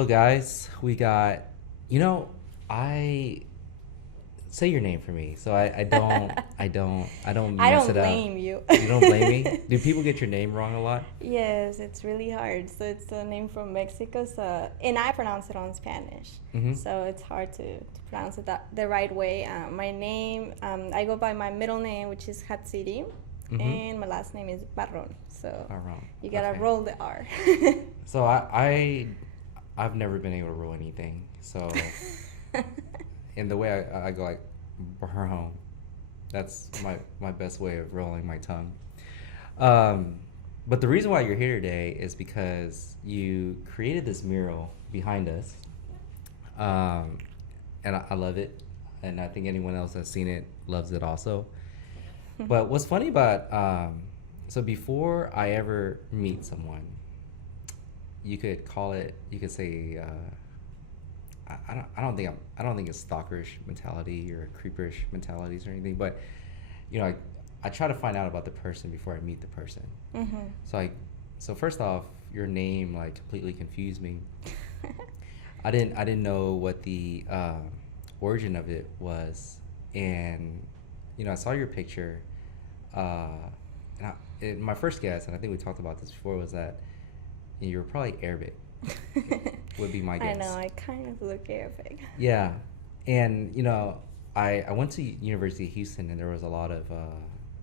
Hello, guys. We got, you know, I say your name for me, so I don't I mess don't it up. blame you. You don't blame me? Do people get your name wrong a lot? Yes, it's really hard. So it's a name from Mexico, so and I pronounce it on Spanish, Mm-hmm. so it's hard to pronounce it the right way. My name, I go by my middle name, which is Jatziri, Mm-hmm. and my last name is Barron. So All wrong. you gotta Okay. roll the R. So I've never been able to roll anything. So in the way I go like, Barron. That's my best way of rolling my tongue. Um, but the reason why you're here today is because you created this mural behind us, um, and I love it, and I think anyone else that's seen it loves it also. But what's funny about so before I ever meet someone, you could say I don't think it's stalkerish mentality or creeperish mentalities or anything, but I try to find out about the person before I meet the person. Mm-hmm. So I so first off, your name like completely confused me. I didn't know what the origin of it was, and I saw your picture, uh, my first guess, and I think we talked about this before, was that you were probably Arabic. Would be my I know, guess. I kind of look Arabic. Yeah, and I went to University of Houston, and there was a lot of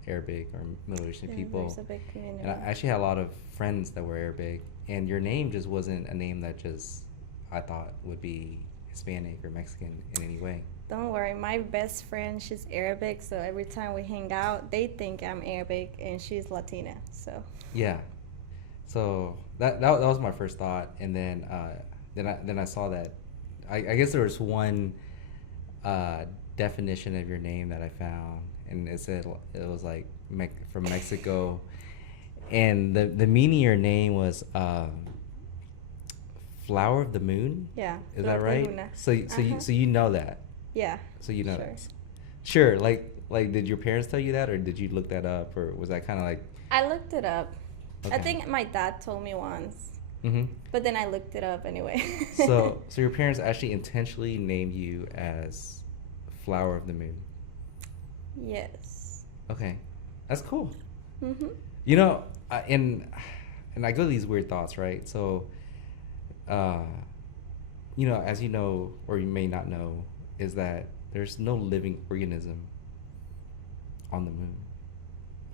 Arabic or Middle Eastern Yeah, there's people, a big and I community. actually had a lot of friends that were Arabic, and your name just wasn't a name that just I thought would be Hispanic or Mexican in any way. Don't worry, my best friend, she's Arabic, so every time we hang out, they think I'm Arabic and she's Latina. So, Yeah, so that was my first thought, and then I saw that I guess there was one uh, definition of your name that I found, and it said it was like from Mexico, and the meaning of your name was flower of the moon. yeah, Is that Flor de right? Luna. So Uh-huh. so you know that. Yeah, So you know sure. that. Sure. Like did your parents tell you that, or did you look that up, or was that kind of like I looked it up. I okay? think my dad told me once, Mm-hmm. but then I looked it up anyway. So your parents actually intentionally named you as flower of the moon. Yes. Okay, that's cool. Mm-hmm. You know, and I go to these weird thoughts, right? So, uh, as you know, or you may not know, is that there's no living organism on the moon.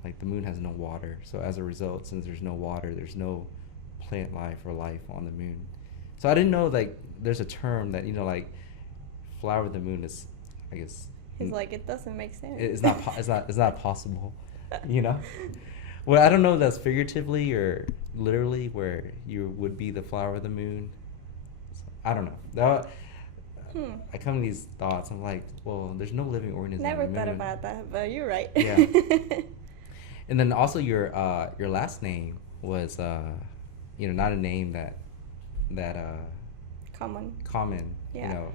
Like the moon has no water, so as a result, since there's no water, there's no plant life or life on the moon. So I didn't know like there's a term that like flower of the moon is, I guess, He's like, it doesn't make sense. it's not possible, you know. Well, I don't know if that's figuratively or literally where you would be the flower of the moon. So, I don't know. Hmm. I come to these thoughts. I'm like, well, there's no living organism on Never the thought moon. about that, but you're right. Yeah, and then also your last name was not a name that Common. common, Yeah.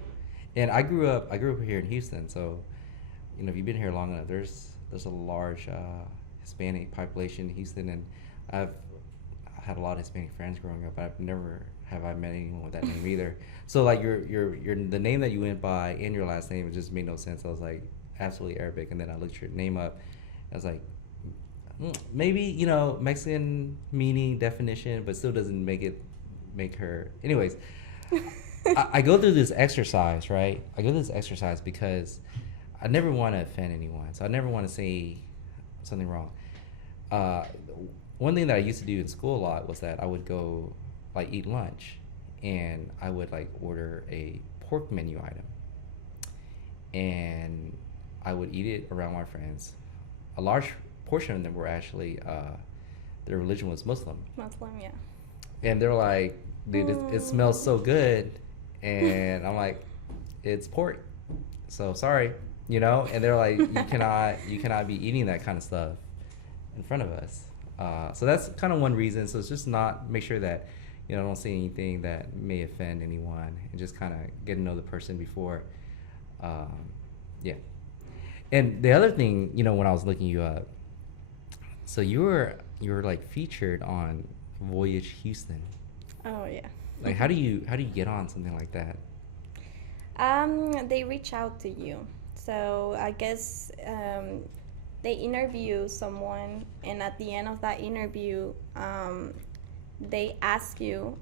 And I grew up here in Houston, so if you've been here long enough, there's a large Hispanic population in Houston, and I've had a lot of Hispanic friends growing up, but I've never have I met anyone with that name either. So like your the name that you went by and your last name, it just made no sense. I was like absolutely Arabic, and then I looked your name up. I was like, maybe Mexican meaning definition, but still doesn't make her. Anyways, I go through this exercise, right? I go through this exercise because I never want to offend anyone, so I never want to say something wrong. Uh, One thing that I used to do in school a lot was that I would go like eat lunch, and I would like order a pork menu item, and I would eat it around my friends. A large portion of them were actually their religion was Muslim, Muslim, yeah. and they're like, dude, it smells so good, and I'm like, it's pork, so sorry, and they're like, you cannot be eating that kind of stuff in front of us. So that's kind of one reason. So it's just not make sure that I don't say anything that may offend anyone, and just kind of get to know the person before. Um, yeah. And the other thing, when I was looking you up, so you were like featured on Voyage Houston. Oh, yeah. Like, how do you get on something like that? They reach out to you. So I guess they interview someone, and at the end of that interview, they ask you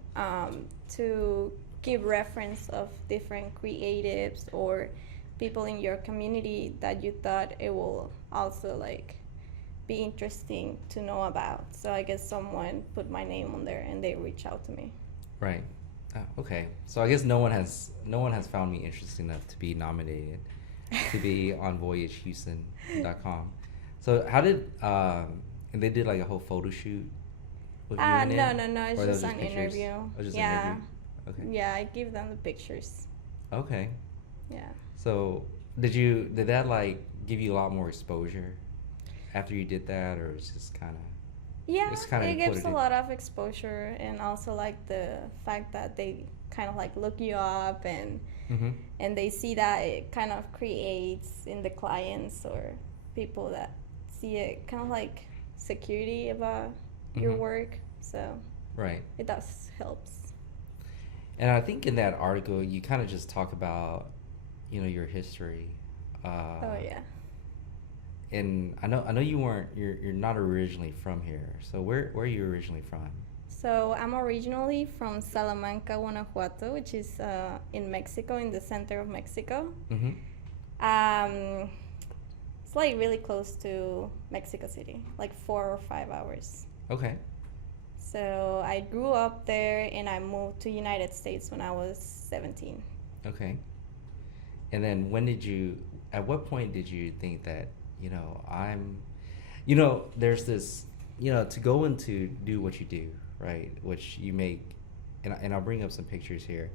to give reference of different creatives or people in your community that you thought it will also like be interesting to know about. So I guess someone put my name on there and they reach out to me. Right. Okay. So I guess no one has found me interesting enough to be nominated to be on voyagehouston.com. So how did and they did like a whole photo shoot with you in No, it? no, no. It's Or that was just an pictures? interview. Oh, just an Yeah. interview. Okay. Yeah, I give them the pictures. Okay. Yeah. So did that like give you a lot more exposure after you did that, or it's just kind of Yeah, it's kind of it gives included a in? lot of exposure, and also like the fact that they kind of like look you up, Mm-hmm. and they see that it kind of creates in the clients or people that see it kind of like security about your Mm-hmm. work. So Right. it does helps. And I think in that article you kind of just talk about, your history. Oh yeah. And I know you're not originally from here. So where are you originally from? So I'm originally from Salamanca, Guanajuato, which is in Mexico, in the center of Mexico. Mm-hmm. Um, it's like really close to Mexico City, like 4 or 5 hours. Okay. So I grew up there and I moved to United States when I was 17. Okay. And then at what point did you think that, there's this, to go into do what you do, right? Which you make, and I'll bring up some pictures here,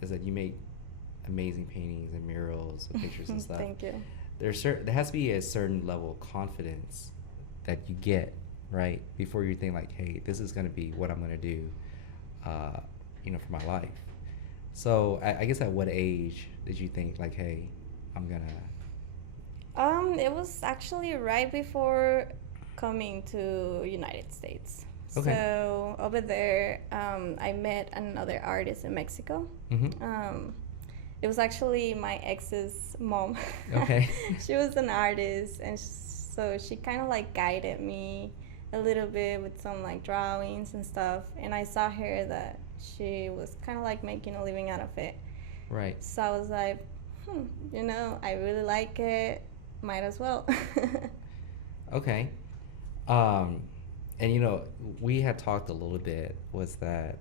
is that you make amazing paintings and murals and pictures and stuff. Thank you. There has to be a certain level of confidence that you get, right? Before you think like, hey, this is going to be what I'm going to do, for my life. So I guess at what age did you think like, hey, I'm gonna? It was actually right before coming to United States. Okay. So over there, I met another artist in Mexico. Mm-hmm. It was actually my ex's mom. Okay. She was an artist, and so she kind of like guided me a little bit with some like drawings and stuff. And I saw her that she was kind of like making a living out of it. Right. So I was like, I really like it. Might as well. Okay. And we had talked a little bit was that,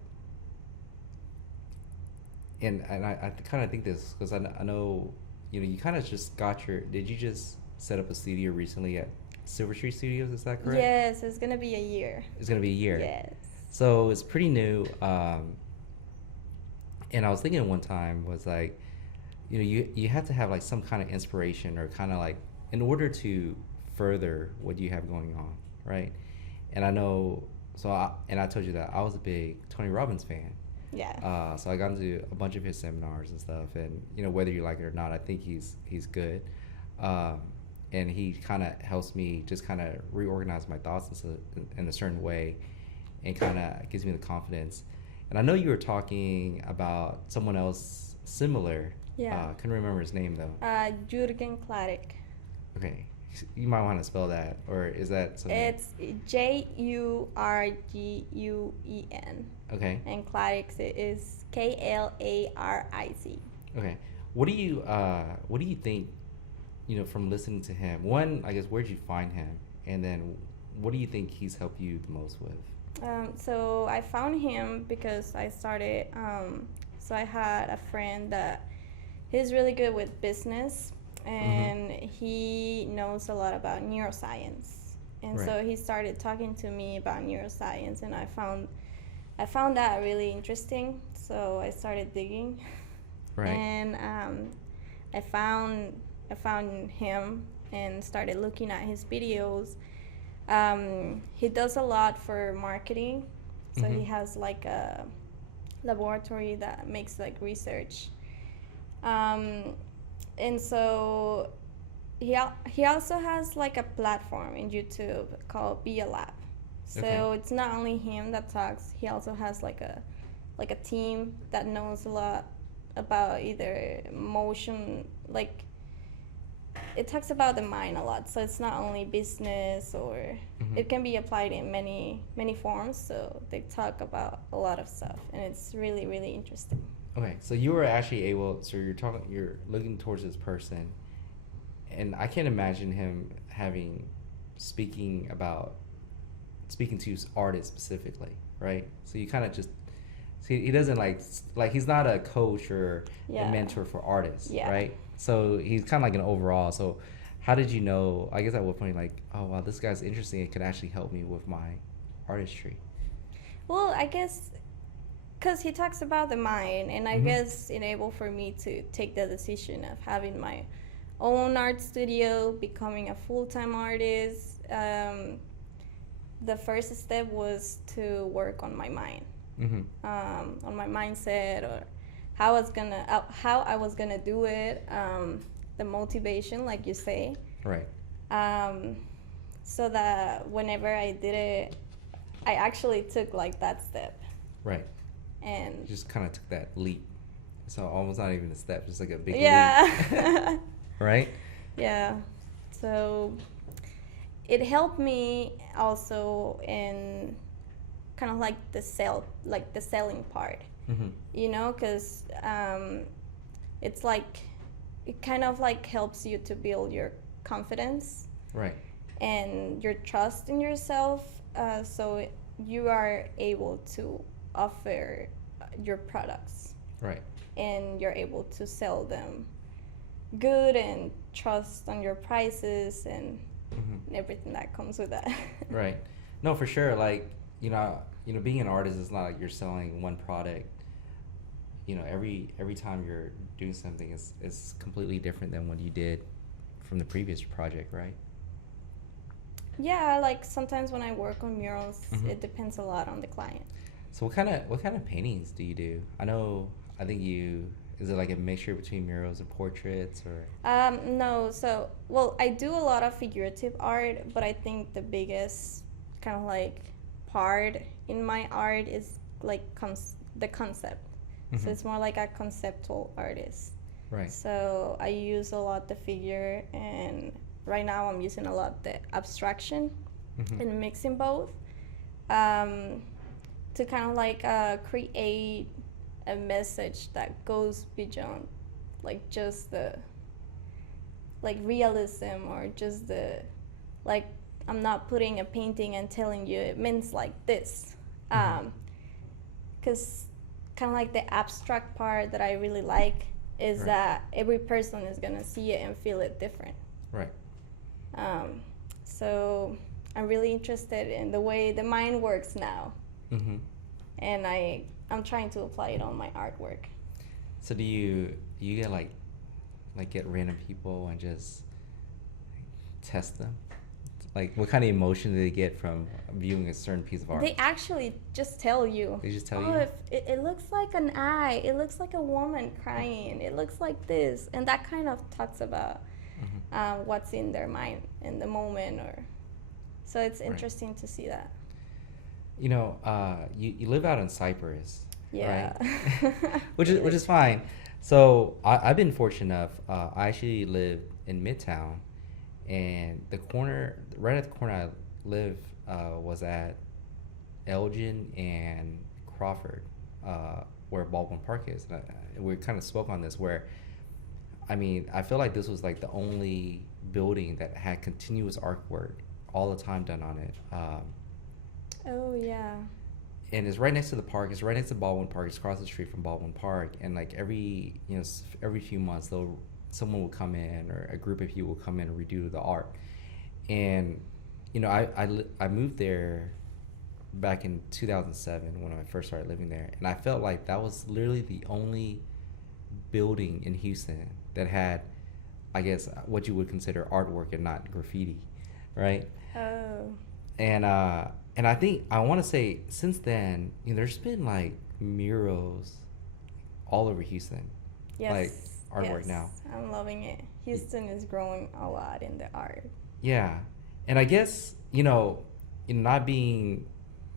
and I kind of think this because I know you kind of just did you just set up a studio recently at Silver Street Studios? Is that correct? Yes, it's gonna be a year. It's gonna be a year. Yes. So it's pretty new. And I was thinking one time was like, you have to have like some kind of inspiration or kind of like in order to further what you have going on, right? And I know, I told you that I was a big Tony Robbins fan. Yeah. So I got into a bunch of his seminars and stuff, and whether you like it or not, I think he's good. And he kind of helps me just kind of reorganize my thoughts in a certain way, and kind of gives me the confidence. And I know you were talking about someone else similar. Yeah. Couldn't remember his name though. Jürgen Klarik. Okay. You might want to spell that, or is that something? It's Jurguen. Okay. And Klarik is Klaric. Okay. What do you think, from listening to him? One, I guess, where'd you find him? And then what do you think he's helped you the most with? So I found him because I started, so I had a friend that he's really good with business, and he knows a lot about neuroscience. And so he started talking to me about neuroscience, and I found that really interesting. So I started digging. Right. And I found him and started looking at his videos. He does a lot for marketing, so he has like a laboratory that makes like research, and so he also has like a platform in YouTube called Be a Lab. So it's not only him that talks. He also has like a like a team that knows a lot about either motion, like it talks about the mind a lot, so it's not only business, or it can be applied in many forms. So they talk about a lot of stuff, and it's really really interesting. Okay, so you were actually able. So you're looking towards this person, and I can't imagine him speaking to artists specifically, right? So you kind of just see he doesn't like he's not a coach or a mentor for artists, right? So he's kind of like an overall. So how did you know? I guess at what point, like, oh wow, this guy's interesting. It could actually help me with my artistry. Well, I guess because he talks about the mind, and I guess enable for me to take the decision of having my own art studio, becoming a full-time artist. The first step was to work on my mind, on my mindset, or how I was gonna do it, the motivation, like you say, right? So that whenever I did it, I actually took like that step, right? And you just kind of took that leap. So almost not even a step, just like a big leap, right? Yeah. So it helped me also in kind of like the selling part, you know, because it's like it kind of like helps you to build your confidence, right, and your trust in yourself, so you are able to offer your products, right, and you're able to sell them good and trust on your prices and everything that comes with that. Right. No, for sure. Like, being an artist is not like you're selling one product. Every time you're doing something is completely different than what you did from the previous project, right? Yeah, like sometimes when I work on murals, it depends a lot on the client. So what kind of paintings do you do? I think is it like a mixture between murals and portraits, or? No, so, well, I do a lot of figurative art, but I think the biggest kind of like part in my art is like the concept. So it's more like a conceptual artist. Right. So I use a lot the figure, and right now I'm using a lot the abstraction and mixing both, to kind of like create a message that goes beyond like just the like realism, or just the like I'm not putting a painting and telling you it means like this, because kind of like the abstract part that I really like is that every person is gonna see it and feel it different, right? So I'm really interested in the way the mind works now, and I'm trying to apply it on my artwork. So do you get like get random people and just test them? Like, what kind of emotion do they get from viewing a certain piece of art? They actually just tell you. They just tell you? If it looks like an eye. It looks like a woman crying. It looks like this. And that kind of talks about what's in their mind in the moment. So it's interesting to see that. You live out in Cyprus, right? which is fine. So I've been fortunate enough. I actually live in Midtown, and right at the corner I live was at Elgin and Crawford, where Baldwin Park is. And we kind of spoke on this, where I feel like this was like the only building that had continuous artwork all the time done on it. Oh yeah. And it's right next to the park. It's right next to Baldwin Park. It's across the street from Baldwin Park. And like every few months, someone will come in, or a group of people will come in and redo the art. And I moved there back in 2007 when I first started living there, and I felt like that was literally the only building in Houston that had, I guess, what you would consider artwork and not graffiti, right? Oh. And I think I want to say since then, there's been like murals all over Houston. Yes. Like artwork now. I'm loving it. Houston is growing a lot in the art. Yeah. And I guess, not being,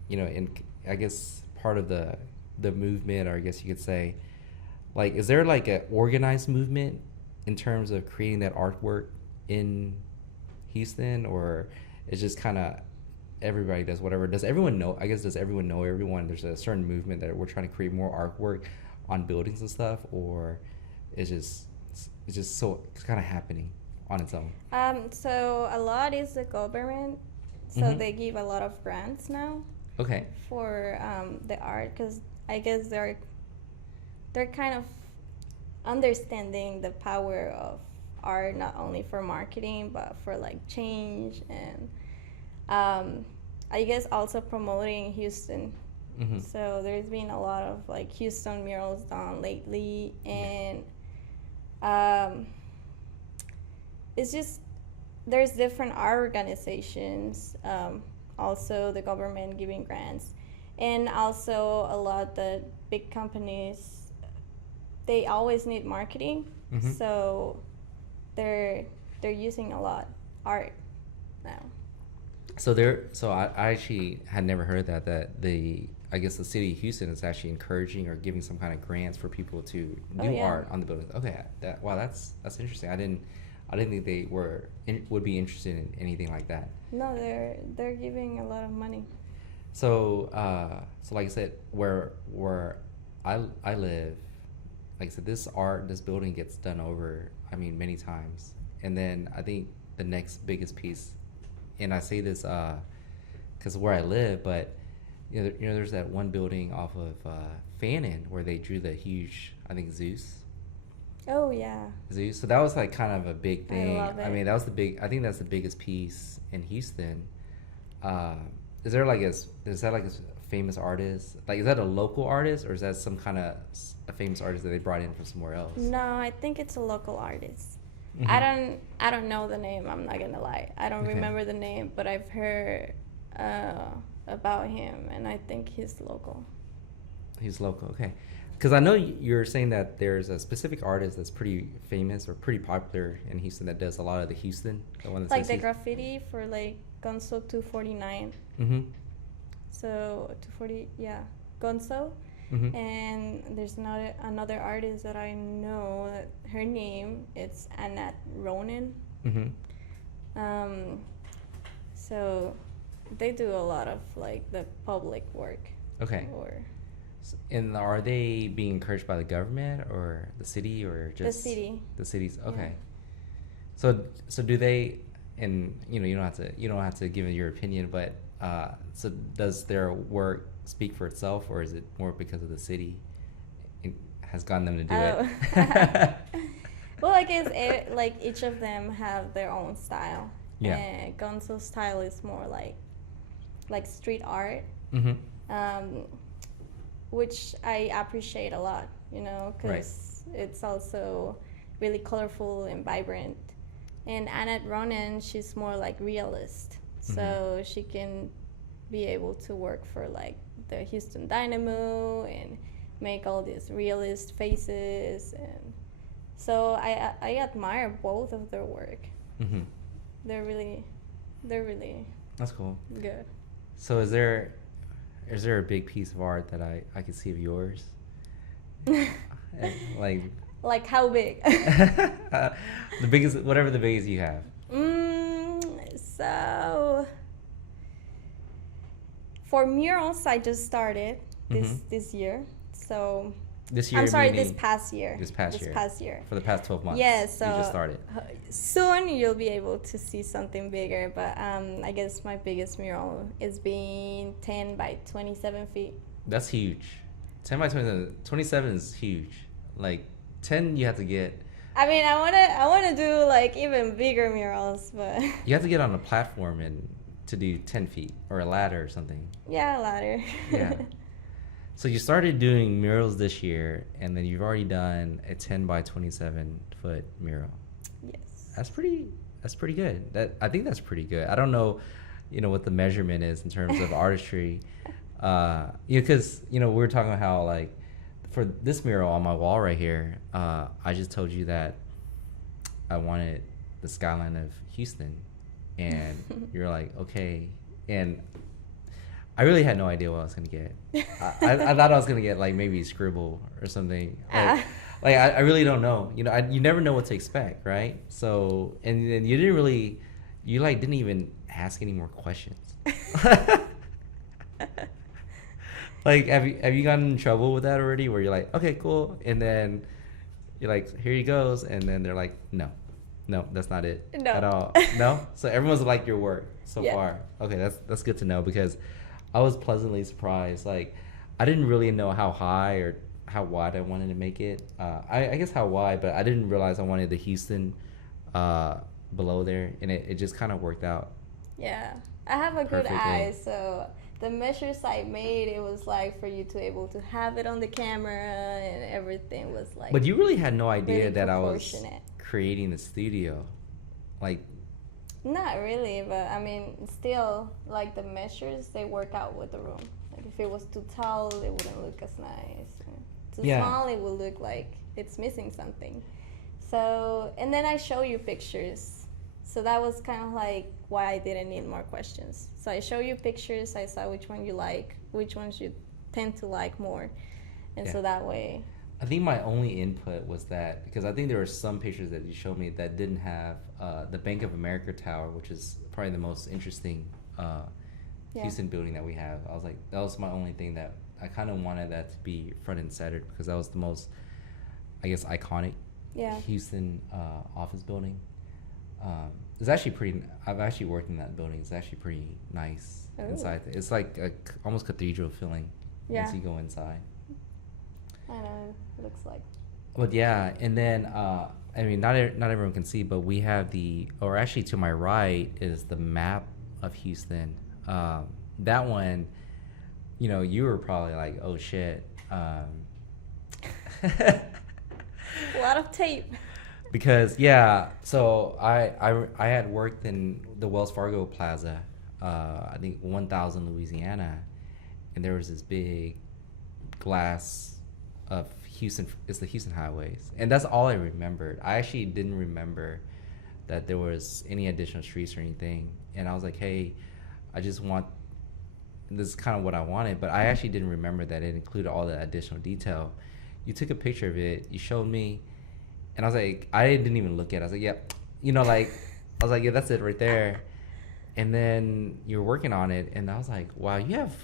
in I guess part of the the movement, or I guess you could say, like, is there like an organized movement in terms of creating that artwork in Houston, or it's just kind of everybody does whatever? Does everyone know? I guess does everyone know everyone? There's a certain movement that we're trying to create more artwork on buildings and stuff, or it's just so it's kind of happening on its own. So a lot is the government, so Mhm. they give a lot of grants now Okay. for the art, because I guess they're kind of understanding the power of art, not only for marketing but for like change, and I guess also promoting Houston. Hmm. So there's been a lot of like Houston murals done lately, and um, it's just there's different art organizations, also the government giving grants, and also a lot the big companies, they always need marketing, Mhm. so they're they're using a lot art now. So I actually had never heard that the I guess the city of Houston is actually encouraging or giving some kind of grants for people to Oh do yeah. art on the buildings. Okay, that wow, that's interesting. I didn't think they would be interested in anything like that. No, they're giving a lot of money. So like I said, where I live, like I said, this building gets done over, I mean, many times, and then I think the next biggest piece, and I say this because where I live, but there's that one building off of Fannin where they drew the huge, I think, Oh yeah. Zeus. So that was like kind of a big I thing. love I it. mean, that was the big. I think that's the biggest piece in Houston. Uh, is there like is that like a famous artist? Like, is that a local artist, or is that some kind of a famous artist that they brought in from somewhere else? No, I think it's a local artist. Mhm. I don't know the name. I'm not gonna lie. I don't Okay. remember the name, but I've heard about him, and I think he's local. He's local, okay. Because I know you're saying that there's a specific artist that's pretty famous or pretty popular in Houston that does a lot of the Houston, the one that Like says the graffiti for like Gonzo 249. Mm-hmm. So 240, yeah, Gonzo. Mm-hmm. And there's another artist that I know that her name it's Annette Ronan. Mm-hmm. So they do a lot of like the public work. Okay. Or And are they being encouraged by the government or the city or the just city. the cities? Yeah. Okay. So do they? And you don't have to give it your opinion, but so does their work speak for itself, or is it more because of the city has gotten them to do it? Well, I guess like each of them have their own style. Yeah. And Gonzo's style is more like street art. Mm-hmm. Which I appreciate a lot, because it's also really colorful and vibrant. And Annette Ronan, she's more like realist, so she can be able to work for like the Houston Dynamo and make all these realist faces, and so I admire both of their work. Mm-hmm. They're really That's cool. good. So is there a big piece of art that I could see of yours? Like Like how big? the biggest, whatever the biggest you have. So for murals, I just started this year. So This year, I'm sorry, meaning this past year. This past year. For the past 12 months. Yeah, so you just started. soon you'll be able to see something bigger. But I guess my biggest mural is being 10 by 27 feet. That's huge. 10 by 27. 27 is huge. Like 10, you have to get. I mean, I wanna do like even bigger murals, but You have to get on a platform and to do 10 feet or a ladder or something. yeah, ladder. Yeah. So you started doing murals this year, and then you've already done a 10 by 27 foot mural. Yes. That's pretty good. I think that's pretty good. I don't know, what the measurement is in terms of artistry. Because we were talking about how like for this mural on my wall right here, I just told you that I wanted the skyline of Houston, and you're like, okay. And I really had no idea what I was gonna get. I thought I was gonna get like maybe Scribble or something. Ah. Like I really don't know. You know, you never know what to expect, right? So and then you didn't really, you like didn't even ask any more questions. Like have you gotten in trouble with that already? Where you're like, okay, cool, and then you're like, here he goes, and then they're like, no, no, that's not it No. at all. No, so everyone's like your work so Yeah. far. Okay, that's good to know because I was pleasantly surprised. Like I didn't really know how high or how wide I wanted to make it. I guess how wide, but I didn't realize I wanted the Houston below there, and it just kind of worked out. Yeah, I have a good Perfectly. eye, so the measures I made, it was like for you to able to have it on the camera, and everything was like. But you really had no idea really that I was proportionate. creating the studio. Like, Not really, but I mean, still, like the measures, they work out with the room. Like if it was too tall, it wouldn't look as nice. Too Yeah. small, it would look like it's missing something. So, and then I show you pictures. So that was kind of like why I didn't need more questions. So I show you pictures, I saw which one you like, which ones you tend to like more. And Yeah. so that way, I think my only input was that because I think there were some pictures that you showed me that didn't have the Bank of America Tower, which is probably the most interesting Yeah. Houston building that we have. I was like, that was my only thing that I kind of wanted that to be front and centered because that was the most, I guess, iconic yeah. Houston office building. It's actually pretty. I've actually worked in that building. It's actually pretty nice Ooh. inside. It's like a almost cathedral feeling Yeah. once you go inside. I know, it looks like. But yeah, and then I mean, not everyone can see, but we have or actually to my right is the map of Houston. That one, you know, you were probably like, oh shit. A lot of tape. Because yeah, so I had worked in the Wells Fargo Plaza, I think 1000 Louisiana, and there was this big glass of Houston. It's the Houston highways, and that's all I remembered. I actually didn't remember that there was any additional streets or anything. And I was like, hey, I just want. This is kind of what I wanted, but I actually didn't remember that it included all the additional detail. You took a picture of it. You showed me. And I was like, I didn't even look at it. I was like, yep. You know, like, I was like, yeah, that's it right there. And then you're working on it. And I was like, wow, you have,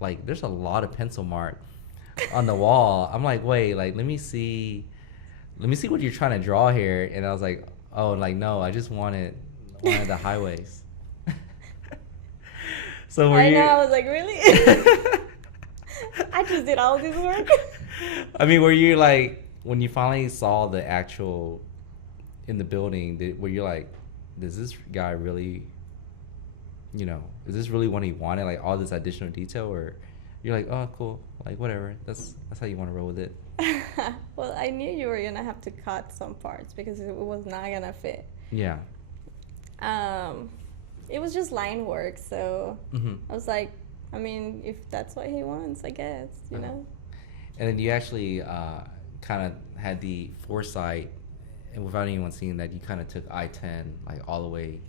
like, there's a lot of pencil mark on the wall. I'm like, wait, like, let me see what you're trying to draw here. And I was like, oh, like, no, I just wanted the highways. So were I you... know, I was like, really? I just did all this work. I mean, were you like... When you finally saw the actual in the building, were you like, does this guy really, you know, is this really what he wanted? Like all this additional detail, or you're like, oh, cool, like whatever. That's how you want to roll with it. Well, I knew you were gonna have to cut some parts because it was not gonna fit. Yeah. It was just line work, so Mm-hmm. I was like, I mean, if that's what he wants, I guess, you know. And then you actually kind of had the foresight, and without anyone seeing that, you kind of took I-10 like all the way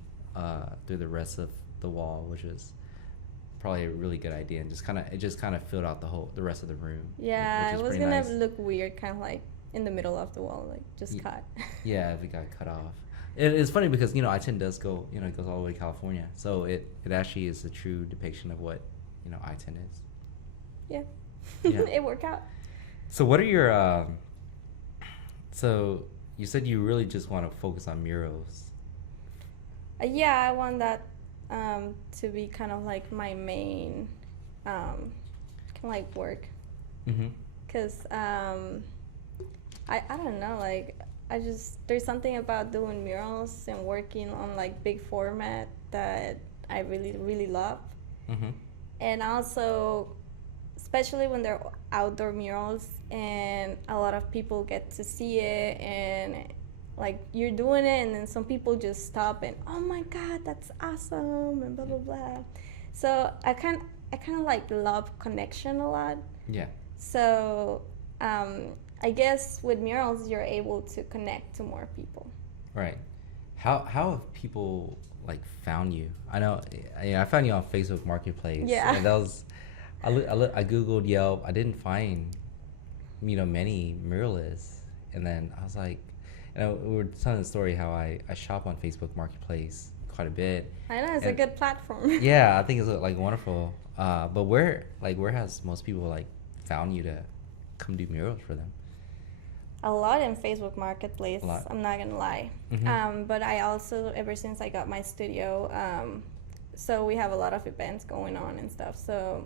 through the rest of the wall, which is probably a really good idea, and it just kind of filled out the rest of the room. Yeah, which it is was pretty gonna nice. look weird, kind of like in the middle of the wall, like just cut. Yeah, if it got cut off. It's funny because, you know, I-10 does go, you know, it goes all the way to California, so it actually is a true depiction of what, you know, I-10 is. Yeah, Yeah. it worked out. So what are your so you said you really just want to focus on murals. Yeah, I want that to be kind of like my main kind of like work, Mm-hmm. because I don't know, like there's something about doing murals and working on like big format that I really really love. Mm-hmm. And also, especially when they're outdoor murals and a lot of people get to see it, and like you're doing it and then some people just stop and, oh my god, that's awesome, and blah blah blah. So I kind of like love connection a lot. Yeah. So I guess with murals you're able to connect to more people. Right. how have people like found you? I know, I found you on Facebook Marketplace. Yeah. And that was, I googled Yelp. I didn't find, many muralists, and then I was like, we were telling the story how I shop on Facebook Marketplace quite a bit. I know it's And a good platform. yeah, I think it's like wonderful. But where has most people like found you to come do murals for them? A lot in Facebook Marketplace. A lot. I'm not gonna lie. Mhm. But I also, ever since I got my studio, so we have a lot of events going on and stuff. So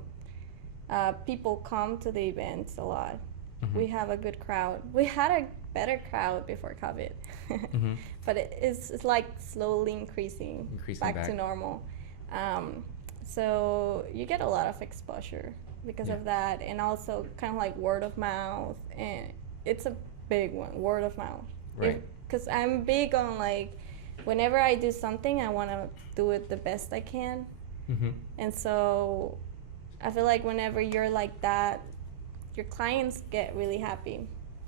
people come to the events a lot. Mhm. We have a good crowd. We had a better crowd before COVID, Mhm. but it's like slowly increasing back to normal. So you get a lot of exposure because Yeah. of that, and also kind of like word of mouth, and it's a big one, word of mouth. Right. Because I'm big on like, whenever I do something, I want to do it the best I can. Mhm. And so I feel like whenever you're like that, your clients get really happy.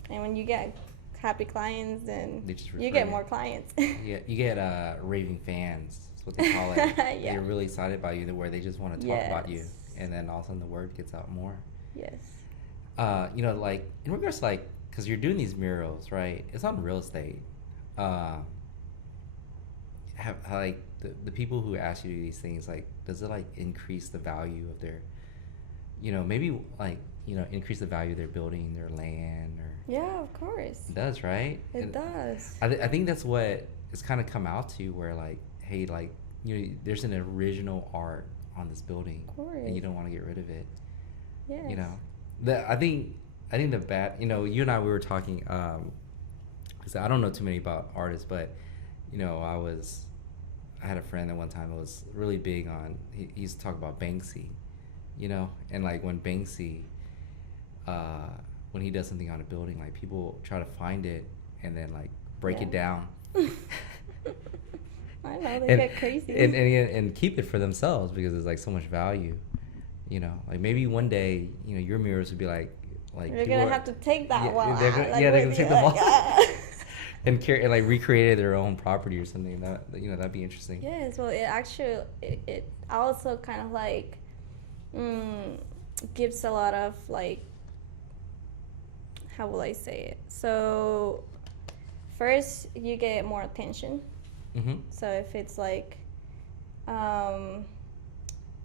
And when you get happy clients, then They just you refer get you. more clients. You get raving fans. That's what they call it. Yeah. They're really excited about you, where they just want to talk about you, Yes. and then all of a sudden the word gets out more. Yes. Like in regards to like, because you're doing these murals, right? It's on real estate. Have like the people who ask you these things, like, does it like increase the value of their, maybe like, increase the value of their building, their land, or Yeah, of course. it does, right? It And does. I think that's what it's kind of come out to, where like, hey, like, there's an original art on this building, Of course. and you don't want to get rid of it. Yes. I think the bad, you and I, we were talking, 'cause I don't know too many about artists, but I had a friend that one time was really big on, he used to talk about Banksy, and like when Banksy, when he does something on a building, like people try to find it and then like break it down. I know, they and, get crazy. and keep it for themselves, because there's like so much value, like maybe one day, your mirrors would be like You're people gonna are- have to take that wall they're out. gonna, Like, yeah, they're with gonna take you, them like, all and like recreated their own property or something. That'd be interesting. Yes, well, it actually, it also kind of like gives a lot of like, how will I say it? So first you get more attention. Mm-hmm. So if it's like,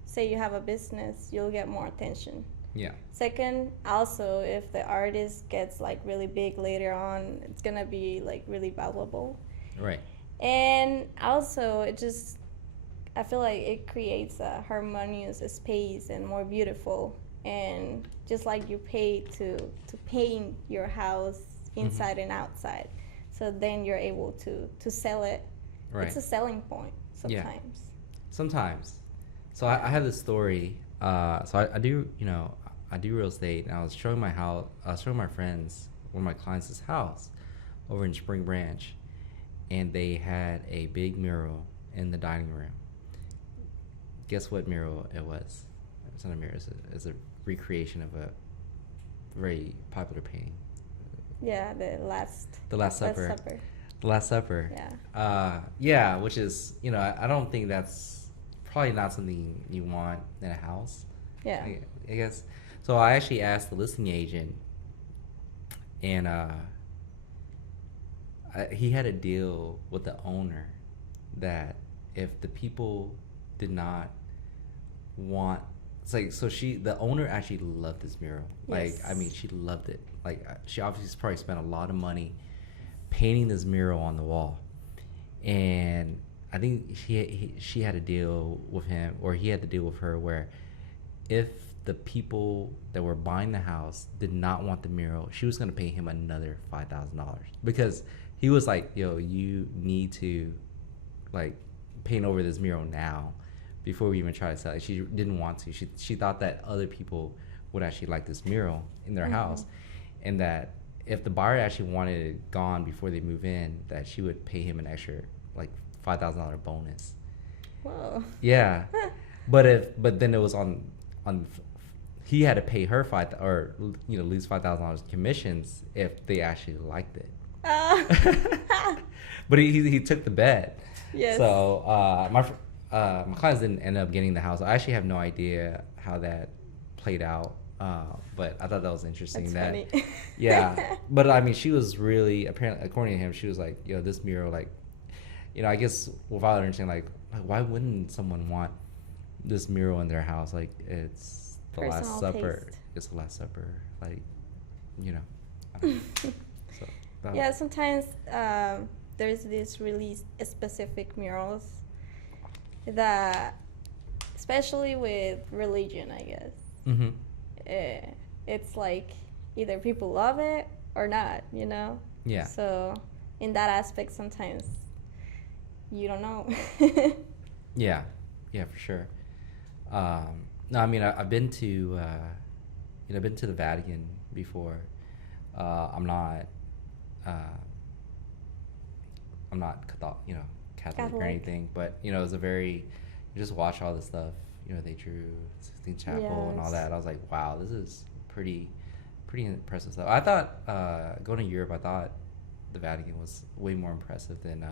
say you have a business, you'll get more attention. Yeah. Second, also, if the artist gets like really big later on, it's gonna be like really valuable. Right. And also, I feel like it creates a harmonious space and more beautiful. And just like you pay to paint your house inside and outside, so then you're able to sell it. Right. It's a selling point Yeah. sometimes. Sometimes. So I have this story. So I do, I do real estate, and I was showing my friends, one of my clients' house over in Spring Branch, and they had a big mural in the dining room. Guess what mural it was? It's not a mural. It's a recreation of a very popular painting. Yeah, the Last Supper. Supper. The Last Supper. Yeah. Yeah, which is, I don't think that's probably not something you want in a house. Yeah. I guess. So I actually asked the listing agent, and he had a deal with the owner that if the people did not want, it's like, so the owner actually loved this mural. Like, Yes. I mean, she loved it. Like, she obviously probably spent a lot of money painting this mural on the wall, and I think she had a deal with him, or he had to deal with her, where if the people that were buying the house did not want the mural, she was going to pay him another $5,000, because he was like, yo, you need to like paint over this mural now before we even try to sell it. She didn't want to. She thought that other people would actually like this mural in their house, and that if the buyer actually wanted it gone before they move in, that she would pay him an extra like $5,000 bonus. Whoa. Yeah. but then it was on he had to pay her lose $5,000 commissions if they actually liked it. but he took the bet. Yes. So my clients didn't end up getting the house. I actually have no idea how that played out. But I thought that was interesting. That's that funny. Yeah, but I mean, she was really, apparently, according to him, she was like, yo, this mural, like, I guess without understanding, like, why wouldn't someone want this mural in their house? Like, it's the Personal Last Supper. taste. It's the Last Supper. Like, I don't know. So Yeah, sometimes there's these really specific murals that, especially with religion, I guess, Mm-hmm. it's like either people love it or not, Yeah. So in that aspect, sometimes you don't know. Yeah, for sure. No, I mean, I've been to, I've been to the Vatican before. I'm not Catholic or anything, but it was you just watch all the stuff. They drew Sistine Chapel and all Yes. that. I was like, wow, this is pretty impressive stuff. I thought going to Europe, I thought the Vatican was way more impressive than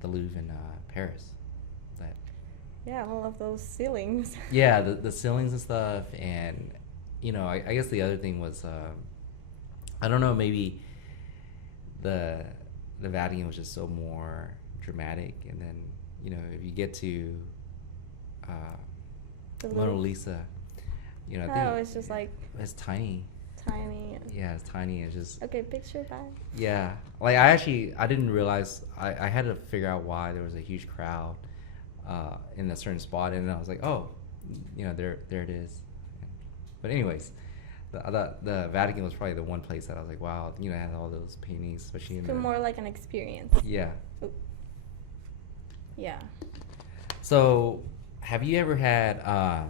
the Louvre in Paris. That Yeah, all of those ceilings. yeah, the ceilings and stuff, and I guess the other thing was I don't know, maybe the Vatican was just so more dramatic, and then if you get to The Mona Louvre. Lisa, I think It's just like it's tiny. tiny. Yeah, it's tiny. It's just Okay, picture that. yeah. Like I didn't realize I had to figure out why there was a huge crowd in a certain spot, and then I was like, oh, there it is. But anyways, the Vatican was probably the one place that I was like, wow, it had all those paintings, especially in Feel the more like an experience. yeah. Yeah. So, have you ever had a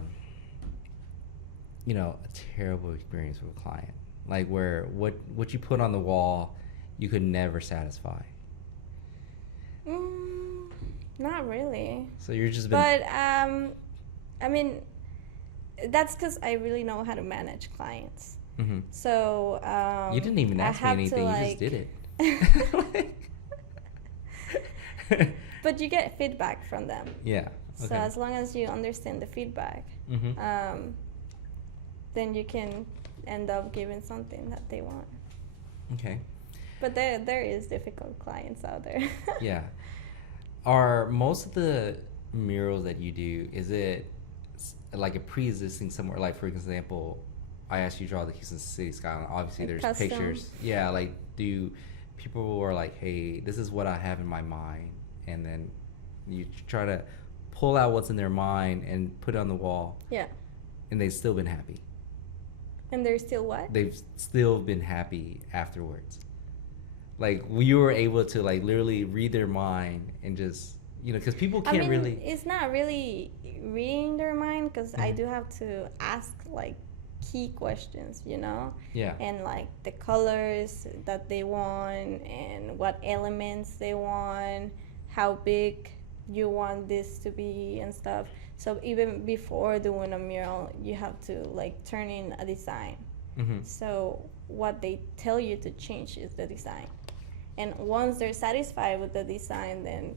terrible experience with a client, like where what you put on the wall you could never satisfy? Not really. So you're just been But I mean, that's because I really know how to manage clients. Mhm. So You didn't even I ask me have anything. to, You just did it. But you get feedback from them. Yeah. So Okay. as long as you understand the feedback, Mhm. then you can end up giving something that they want. Okay. But there is difficult clients out there. Yeah. Are most of the murals that you do, is it like a pre-existing somewhere? Like, for example, I asked you to draw the Houston city skyline. Obviously, Like there's custom. pictures. Yeah, like, do people are like, hey, this is what I have in my mind, and then you try to pull out what's in their mind and put it on the wall, Yeah. and they've still been happy. And they're still what? They've still been happy afterwards. Like, you were able to like literally read their mind and just because people I can't mean, really. it's not really reading their mind because I Mhm. do have to ask like key questions, Yeah. and like the colors that they want and what elements they want, how big you want this to be and stuff. So even before doing a mural, you have to like turn in a design. Mm-hmm. So what they tell you to change is the design. And once they're satisfied with the design, then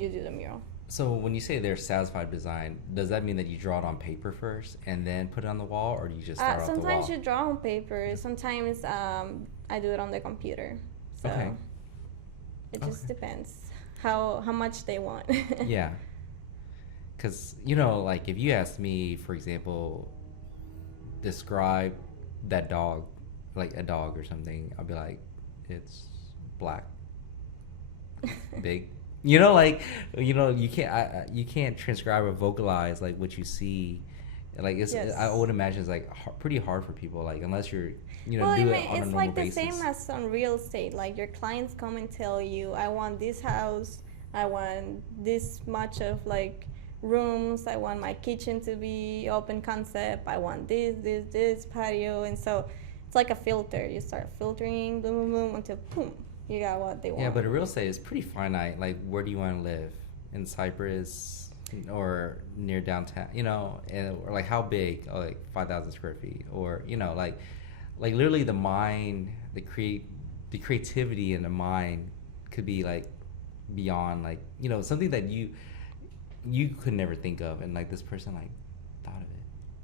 you do the mural. So when you say they're satisfied with design, does that mean that you draw it on paper first and then put it on the wall, or do you just start off the wall? Sometimes you draw on paper. Sometimes I do it on the computer. So Okay. it just Okay. depends how much they want. Yeah. Because, like if you asked me, for example, describe that dog, like a dog or something, I'll be like, it's black, big. You can't you can't transcribe or vocalize like what you see. Like Yes. I would imagine it's like pretty hard for people, like unless you're Well, do I it mean, on a it's normal like the basis. same as on real estate. Like your clients come and tell you, I want this house, I want this much of like rooms, I want my kitchen to be open concept, I want this patio, and so it's like a filter. You start filtering, boom, boom, boom, until boom, you got what they want. Yeah, but in real estate is pretty finite. Like, where do you want to live? In Cyprus or near downtown? Or like how big? Oh, like 5,000 square feet, or like literally the mind, the creativity in the mind could be like beyond, like, something that you could never think of, and like this person like thought of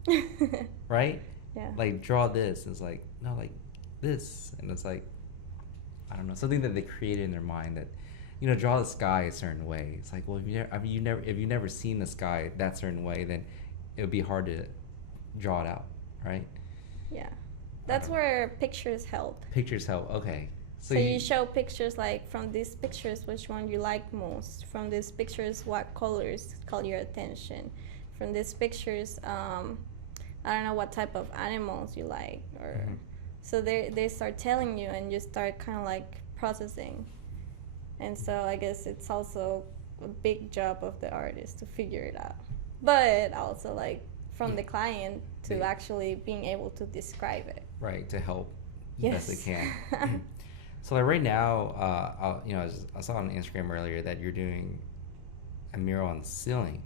it, right? Yeah. Like, draw this. It's like, no, like this, and it's like, I don't know, something that they created in their mind that, draw the sky a certain way. It's like, well, if you've never seen the sky that certain way, then it would be hard to draw it out, right? Yeah. That's where pictures help. Pictures help. Okay. So you show pictures, like, from these pictures, which one you like most. From these pictures, what colors call your attention. From these pictures, I don't know what type of animals you like. Or so they start telling you, and you start kind of like processing. And so I guess it's also a big job of the artist to figure it out. But also, like, from the client to actually being able to describe it. Right, to help yes. best they can. So, like, right now, I saw on Instagram earlier that you're doing a mural on the ceiling.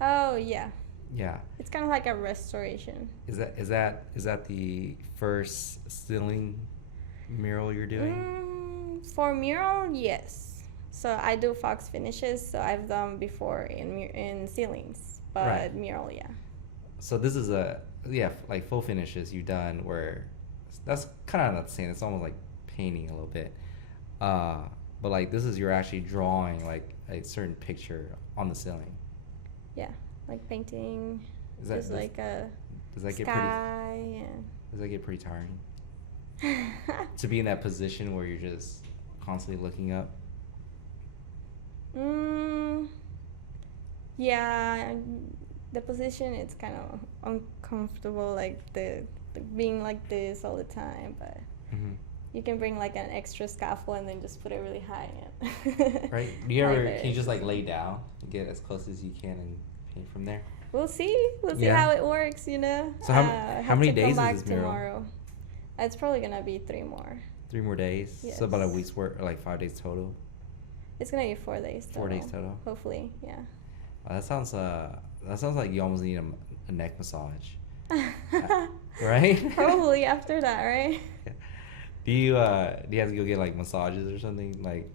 Oh, yeah. Yeah. It's kind of like a restoration. Is that the first ceiling mural you're doing? For mural, yes. So I do fox finishes, so I've done before in ceilings, but right. Mural, yeah. So this is like full finishes you've done, where that's kind of not the same. It's almost like painting a little bit, but like this is, you're actually drawing like a certain picture on the ceiling. Yeah, like painting. Does that sky, yeah. Does that get pretty tiring? To be in that position where you're just constantly looking up? Yeah, the position, it's kind of uncomfortable, like the being like this all the time, but you can bring like an extra scaffold and then just put it really high. Right? Can you just like lay down and get as close as you can and paint from there? We'll see how it works, So how many days is this mural? Tomorrow. It's probably gonna be 3 more. 3 more days? Yes. So about a week's work, or like 5 days total? It's gonna be 4 days total. 4 days total? Hopefully, yeah. That sounds like you almost need a neck massage. Right? Probably after that, right? Yeah. Do you have to go get like massages or something? Like,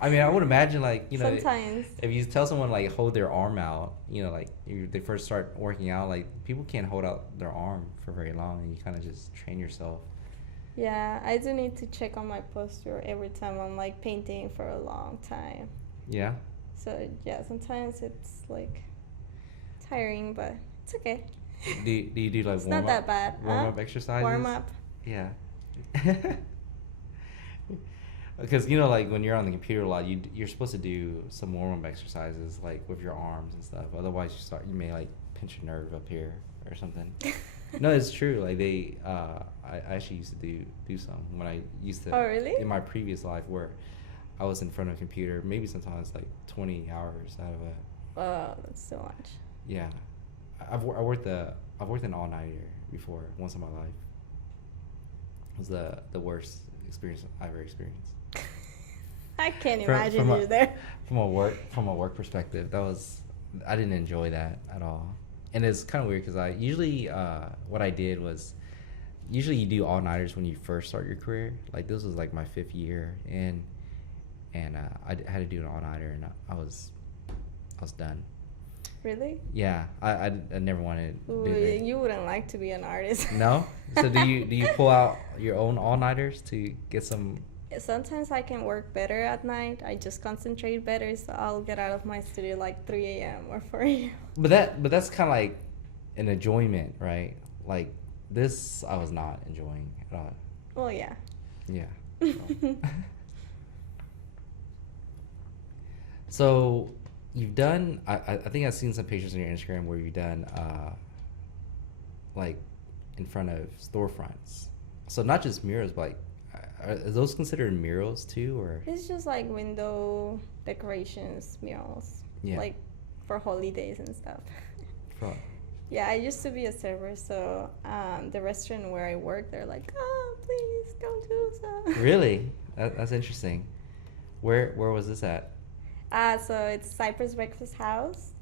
I mean, I would imagine, like, sometimes if you tell someone like hold their arm out, like they first start working out, like people can't hold out their arm for very long, and you kind of just train yourself. Yeah, I do need to check on my posture every time I'm like painting for a long time. Yeah. So yeah, sometimes it's like tiring, but it's okay. Do you do like it's not that bad. Warm up exercises? Warm up. Yeah. Because like when you're on the computer a lot, you're supposed to do some warm up exercises like with your arms and stuff. Otherwise, you may like pinch a nerve up here or something. No, it's true. Like I actually used to do some when I used to. Oh, really? In my previous life, where I was in front of a computer, maybe sometimes like 20 hours out of a. Oh, that's so much. Yeah, I've worked an all-nighter before once in my life. It was the worst experience I've ever experienced. I can't imagine you there. From a work perspective, I didn't enjoy that at all. And it's kind of weird because I usually what I did was, usually you do all-nighters when you first start your career. Like this was like my 5th year, and I had to do an all-nighter, and I was done. Really? Yeah, I never wanted to do that. You wouldn't like to be an artist. No? So do you pull out your own all-nighters to get some? Sometimes I can work better at night. I just concentrate better, so I'll get out of my studio like 3 a.m. or 4 a.m. But that's kind of like an enjoyment, right? Like this, I was not enjoying at all. Well, yeah. Yeah. So you've done. I think I've seen some pictures on your Instagram where you've done like in front of storefronts. So not just murals, but like. Are those considered murals too, or? It's just like window decorations, murals. Yeah. Like for holidays and stuff. Yeah, I used to be a server, so the restaurant where I work, they're like, "Oh, please don't do so." Really? That's interesting. Where was this at? So it's Cypress Breakfast House.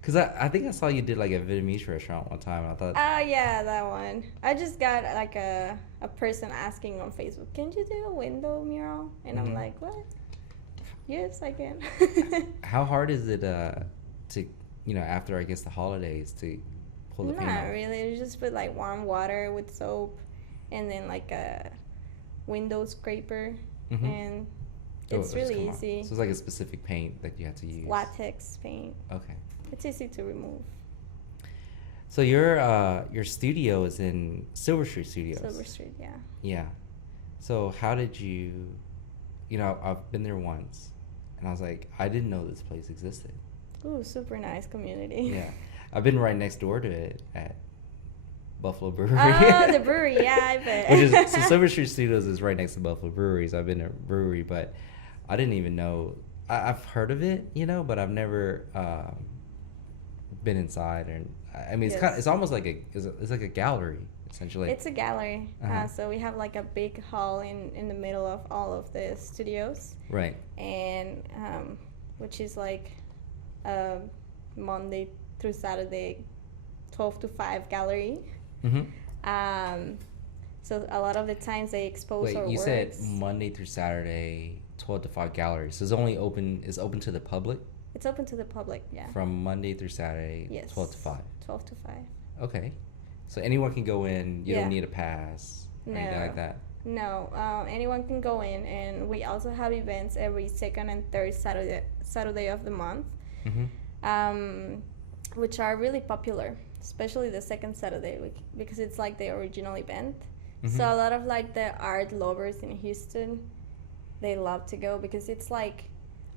Because I think I saw you did like a Vietnamese restaurant one time, and I thought. Oh yeah, that one. I just got like a person asking on Facebook, "Can you do a window mural?" And I'm like, "What?" Yes, I can. How hard is it to, after I guess the holidays to pull the paint Not off? really. You just put like warm water with soap, and then like a window scraper, Mm-hmm. and Oh, it's it'll just really come off. easy. So it's like a specific paint that you have to use. Latex paint. Okay. It's easy to remove. So your studio is in Silver Street Studios. Silver Street, yeah. Yeah. So how did you, I've been there once, and I was like, I didn't know this place existed. Ooh, super nice community. Yeah. I've been right next door to it at Buffalo Brewery. Oh, the brewery, yeah, I bet. So Silver Street Studios is right next to Buffalo Brewery. So I've been to a brewery, but I didn't even know. I've heard of it, but I've never been inside. And I mean, it's almost like it's like a gallery essentially. It's a gallery. Uh-huh. So we have like a big hall in the middle of all of the studios. Right. And which is like Monday through Saturday, 12 to 5 gallery. Mm-hmm. So a lot of the times they expose our works. You said Monday through Saturday, 12 to 5 gallery. So it's open to the public? It's open to the public, yeah. From Monday through Saturday, yes. 12 to 5. 12 to 5. Okay. So anyone can go in. You Yeah. don't need a pass or anything like that. No, anyone can go in, and we also have events every second and third Saturday of the month, which are really popular, especially the second Saturday because it's like the original event. Mm-hmm. So a lot of like the art lovers in Houston, they love to go because it's like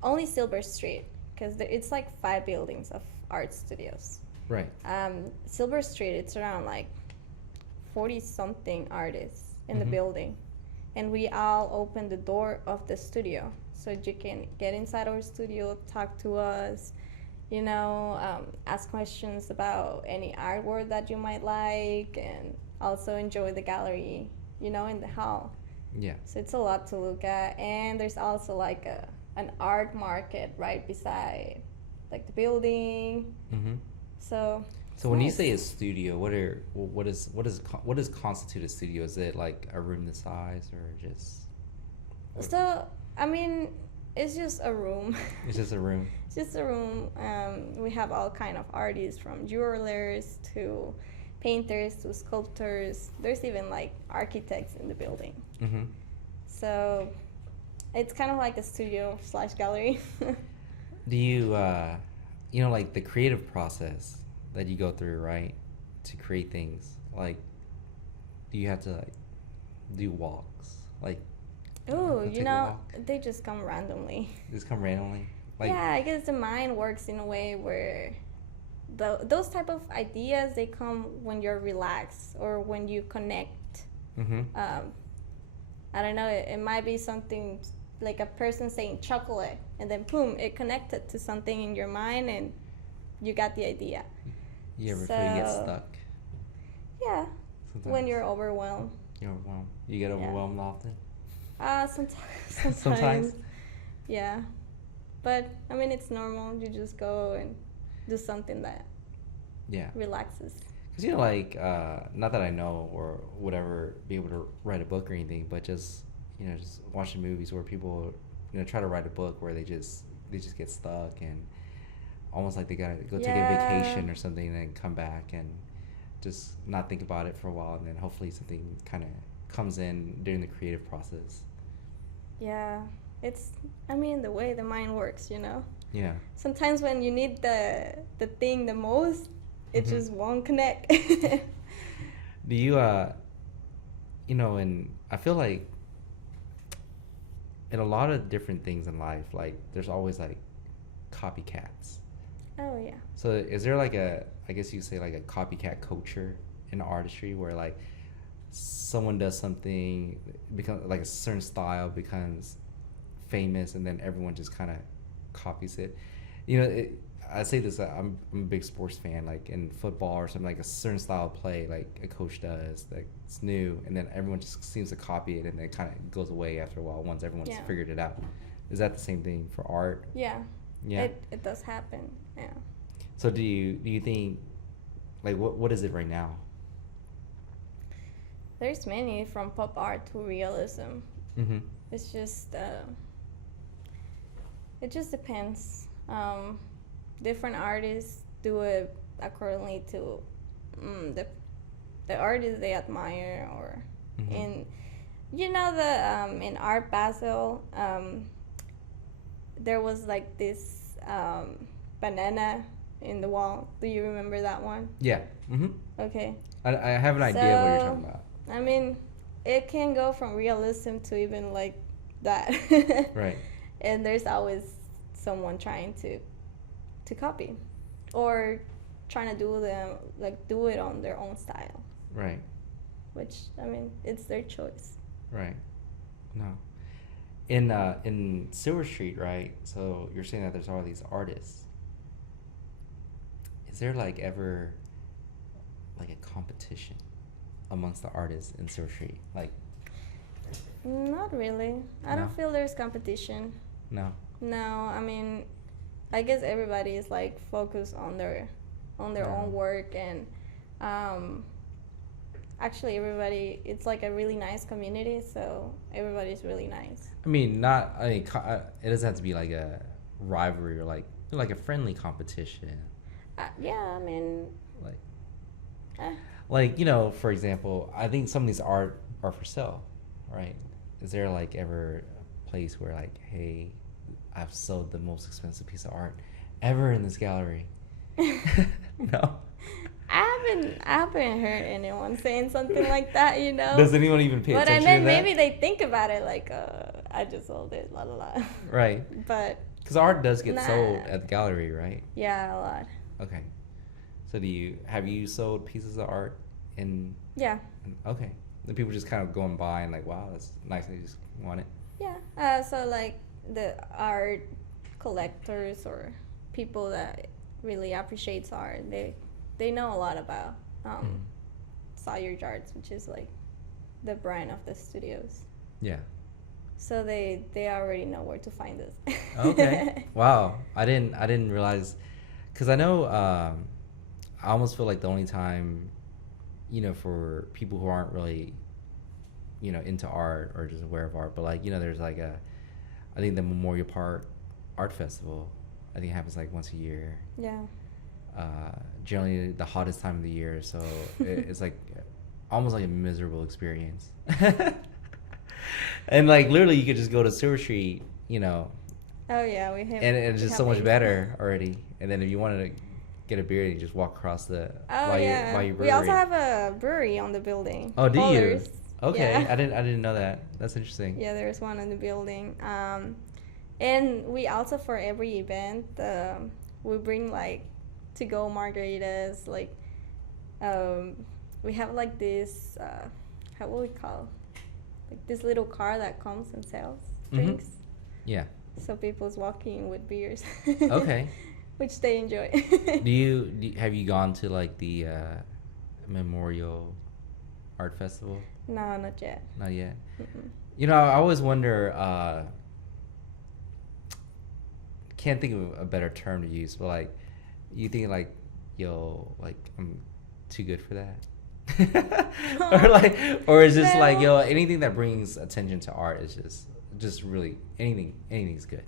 only Silver Street, because it's like 5 buildings of art studios. Right. Silver Street, it's around like 40 something artists in the building, and we all open the door of the studio so you can get inside our studio, talk to us, ask questions about any artwork that you might like, and also enjoy the gallery, in the hall. Yeah. So it's a lot to look at, and there's also like an art market right beside like the building. Mm-hmm. So when you say a studio, what does constitute a studio? Is it like a room this size or just? So I mean, it's just a room. It's just a room. It's just a room. We have all kind of artists, from jewelers to painters to sculptors. There's even like architects in the building. Mm-hmm. So it's kind of like a studio / gallery. Do you, like the creative process that you go through, right, to create things? Like, do you have to like do walks? Like, oh, they just come randomly. Just come randomly. Like, yeah, I guess the mind works in a way where those type of ideas, they come when you're relaxed or when you connect. Mm-hmm. I don't know. It might be something like a person saying chocolate, and then boom, it connected to something in your mind, and you got the idea. You ever feel you get stuck? Yeah. Sometimes. When you're overwhelmed. You're overwhelmed. You get overwhelmed often? Sometimes. Sometimes? Yeah. But, I mean, it's normal. You just go and do something that relaxes. Because, not that I know or would ever be able to write a book or anything, but just, just watching movies where people, try to write a book where they just get stuck and almost like they gotta go take a vacation or something and then come back and just not think about it for a while, and then hopefully something kind of comes in during the creative process. Yeah. It's, the way the mind works, Yeah. Sometimes when you need the thing the most, it just won't connect. Do you, and I feel like in a lot of different things in life, like there's always like copycats. Oh, yeah. So is there like I guess you could say like a copycat culture in artistry where like someone does something, becomes like a certain style becomes famous, and then everyone just kind of copies it? I say this, I'm a big sports fan, like in football or something, like a certain style of play like a coach does, like it's new, and then everyone just seems to copy it, and then it kind of goes away after a while once everyone's figured it out. Is that the same thing for art? Yeah. Yeah. It does happen. Yeah. So do you think, like, what is it right now? There's many, from pop art to realism. Mm-hmm. It's just It just depends. Different artists do it accordingly to the artists they admire, or Mm-hmm. in the in Art Basel, there was like this banana in the wall. Do you remember that one? Yeah. Mm-hmm. Okay. I have an idea of what you're talking about. I mean, it can go from realism to even like that. Right. And there's always someone trying to copy, or trying to do it on their own style. Right. Which, I mean, it's their choice. Right. No. In Silver Street, right? So you're saying that there's all these artists. Is there like ever like a competition amongst the artists in Silver Street? Like, Not really. I No? don't feel there's competition. no. No, I mean, I guess everybody is like focused on their Yeah. own work, and actually everybody, it's like a really nice community, so everybody's really nice. I mean, not. I mean, it doesn't have to be like a rivalry or like a friendly competition. Yeah, I mean, Like, eh, like for example, I think some of these art are for sale, right? Is there like ever a place where like, hey, I've sold the most expensive piece of art ever in this gallery? No. I haven't heard anyone saying something like that, Does anyone even pay But attention and then to that? maybe they think about it like, I just sold it, la la la. Right. But Because art does get Nah. sold at the gallery, right? yeah, a lot. Okay. So have you sold pieces of art in? Yeah, Okay. The people just kind of going by and like, wow, that's nice. I just want it. yeah. So like the art collectors or people that really appreciates art, they know a lot about Sawyer Yards, which is like the brand of the studios. Yeah. So they already know where to find us. Okay. Wow. I didn't realize, because I know I almost feel like the only time, for people who aren't really, into art or just aware of art, but like there's like I think the Memorial Park Art Festival, I think it happens like once a year. Yeah. Generally the hottest time of the year, so it's like almost like a miserable experience. And like literally you could just go to Silver Street, Oh yeah, we have. and it's we just have so much these- better already. And then if you wanted to get a beer, you just walk across the Oh by yeah. your brewery. We also have a brewery on the building. Oh, do you? Colors. Okay, Yeah. I didn't know that. That's interesting. Yeah, there's one in the building. And we also, for every event, we bring like to go margaritas. Like, we have like this. How would we call? Like this little car that comes and sells drinks. Yeah. So people's walking with beers. Okay. Which they enjoy. Have you gone to like the Memorial Art Festival? No, not yet. Not yet. Mm-mm. I always wonder. Can't think of a better term to use, but like, you think like, I'm too good for that, or is just like, No. anything that brings attention to art is just really anything's good.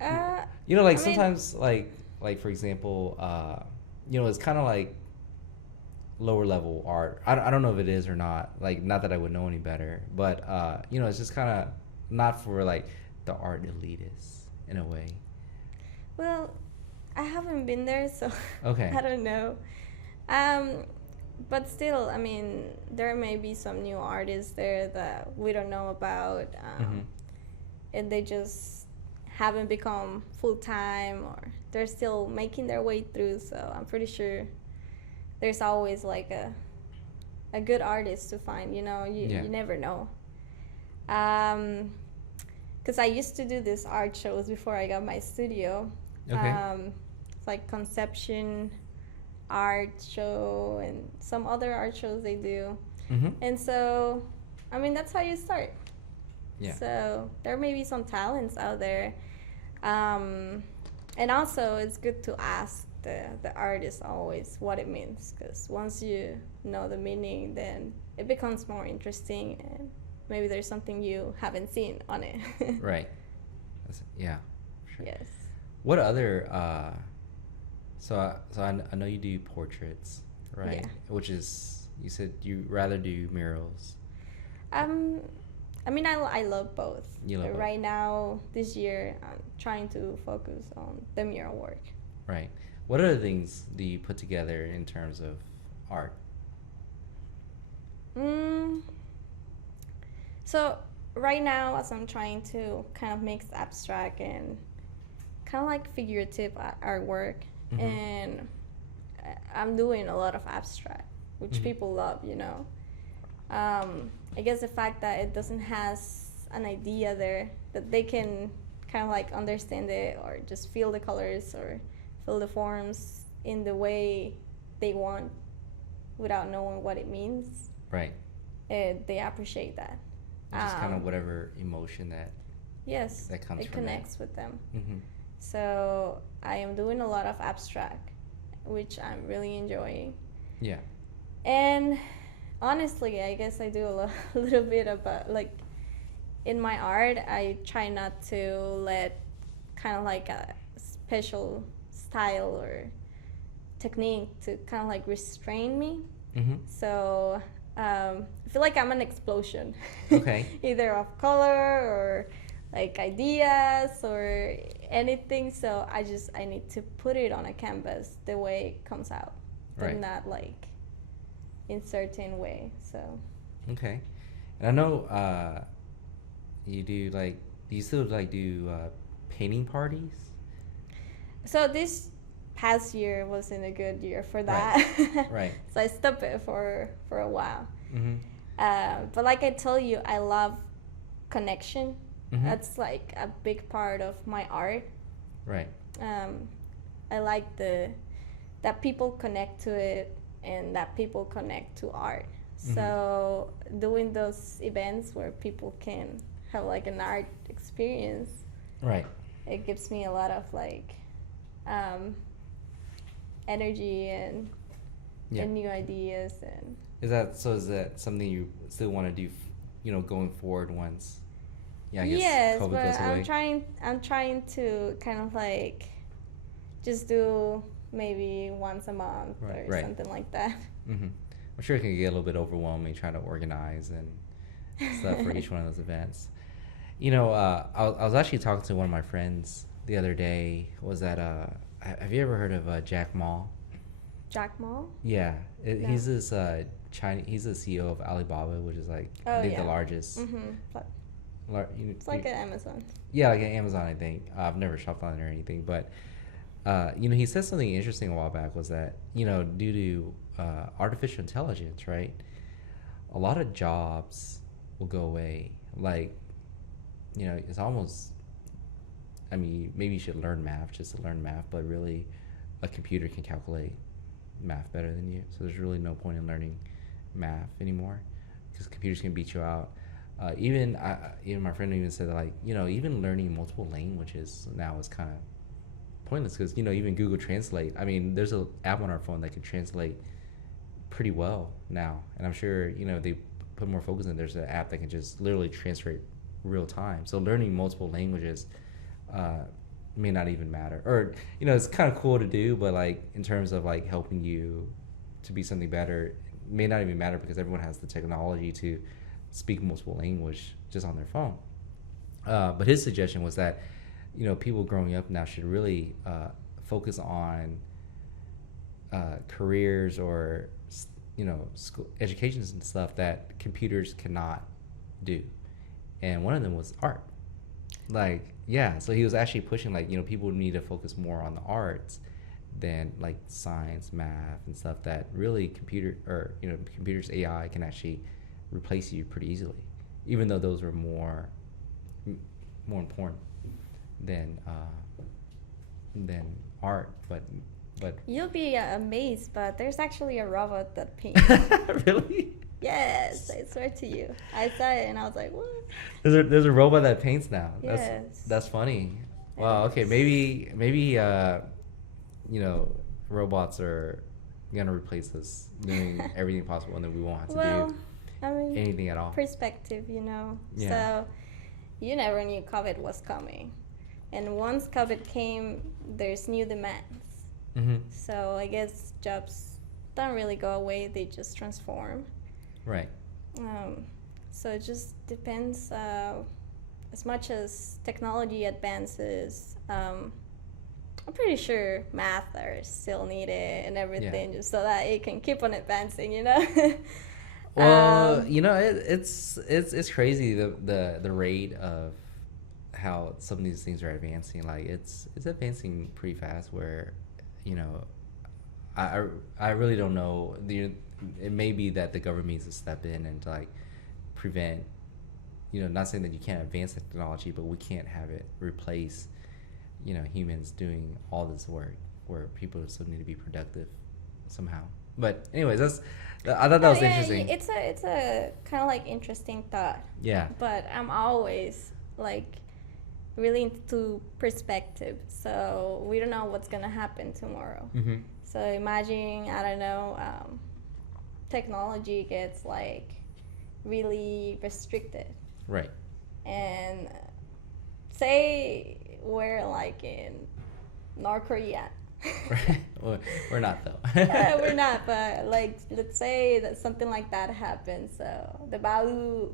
I Like mean- sometimes like for example, it's kind of like lower level art. I don't know if it is or not. Like, not that I would know any better, but it's just kind of not for like the art elitists in a way. Well, I haven't been there, so Okay. I don't know. But still, I mean, there may be some new artists there that we don't know about, and they just haven't become full time, or they're still making their way through. So I'm pretty sure there's always like a good artist to find. You Yeah. never know. Because I used to do these art shows before I got my studio. Okay. It's like conception art show and some other art shows they do. And so, I mean, that's how you start. Yeah. So there may be some talents out there. And also, it's good to ask the artist always what it means, because once you know the meaning, then it becomes more interesting, and maybe there's something you haven't seen on it. Right. Yeah, sure. Yes. What other? I know you do portraits, right? Yeah. Which is, you said you rather do murals. Um, I mean, I love both. You love But both. right now, this year, I'm trying to focus on the mural work. Right. What other things do you put together in terms of art? Mm, so right now, as I'm trying to kind of mix abstract and kind of like figurative artwork, Mhm. and I'm doing a lot of abstract, which Mhm. people love, you know. I guess the fact that it doesn't has an idea there that they can kind of like understand it or just feel the colors or feel the forms in the way they want without knowing what it means. Right. They appreciate that. Just kind of whatever emotion Yes, that comes it from connects with them. Mm-hmm. So I am doing a lot of abstract, which I'm really enjoying. Yeah. And honestly, I guess I do a little bit about like in my art, I try not to let kind of like a special style or technique to kind of like restrain me. Mm-hmm. So I feel like I'm an explosion. Okay. Either of color or like ideas or anything. So I need to put it on a canvas the way it comes out, but Right. not like in certain way. So Okay. And I know you do do you still do painting parties? so this past year wasn't a good year for that. Right. So I stopped it for a while. Mm-hmm. But like I told you, I love connection. Mm-hmm. That's like a big part of my art. Right. I like that people connect to it and that people connect to art. Mm-hmm. So doing those events where people can have like an art experience, Right. it gives me a lot of like energy and Yeah. and new ideas and Is that something you still want to do, going forward once? Yeah, I guess yes, COVID but goes away. I'm trying to kind of like just do maybe once a month or Right. something like that. Mm-hmm. I'm sure it can get a little bit overwhelming trying to organize and stuff for each one of those events. I was actually talking to one of my friends the other day. Was that have you ever heard of Jack Ma? Jack Ma? Yeah, No. he's this Chinese. He's the CEO of Alibaba, which is like Oh, I think yeah. the largest. Mm-hmm. It's like an Amazon. Yeah, like an Amazon, I think. I've never shopped on it or anything, but he said something interesting a while back. Was that due to artificial intelligence, right? A lot of jobs will go away. Like, it's almost. I mean, maybe you should learn math just to learn math, but really, a computer can calculate math better than you. So there's really no point in learning math anymore because computers can beat you out. Even my friend even said that, like, even learning multiple languages now is kind of pointless because even Google Translate. I mean, there's an app on our phone that can translate pretty well now, and I'm sure they put more focus in. There's an app that can just literally translate real time. So learning multiple languages may not even matter, or it's kind of cool to do, but like in terms of like helping you to be something better, it may not even matter because everyone has the technology to speak multiple language just on their phone. But his suggestion was that people growing up now should really focus on careers or school educations and stuff that computers cannot do, and one of them was art. Like, yeah, so he was actually pushing like people need to focus more on the arts than like science, math, and stuff that really computers, AI can actually replace you pretty easily, even though those are more important than art. But You'll be amazed, but there's actually a robot that paints. really, Yes, I swear to you. I saw it and I was like, what? there's a robot that paints now. Yes. That's funny. Wow. It Okay. is. Maybe robots are gonna replace us doing everything possible, and then we won't have to Well, do I mean, anything at all. perspective, Yeah. So you never knew COVID was coming. and once COVID came, there's new demands. Mm-hmm. So I guess jobs don't really go away; they just transform. Right. So it just depends. As much as technology advances, I'm pretty sure math are still needed and everything, just so that it can keep on advancing. Well, it's crazy the rate of how some of these things are advancing. Like it's advancing pretty fast. Where, you know, I really don't know. It may be that the government needs to step in and to like prevent. Not saying that you can't advance technology, but we can't have it replace, humans doing all this work where people still need to be productive somehow. But anyways, I thought that was interesting. It's a kind of like interesting thought. Yeah. But I'm always like really into perspective, so we don't know what's gonna happen tomorrow. Mm-hmm. So imagine, I don't know, technology gets like really restricted. Right. And say we're like in North Korea. Right. Well, we're not though. We're not, but like let's say that something like that happens. So the value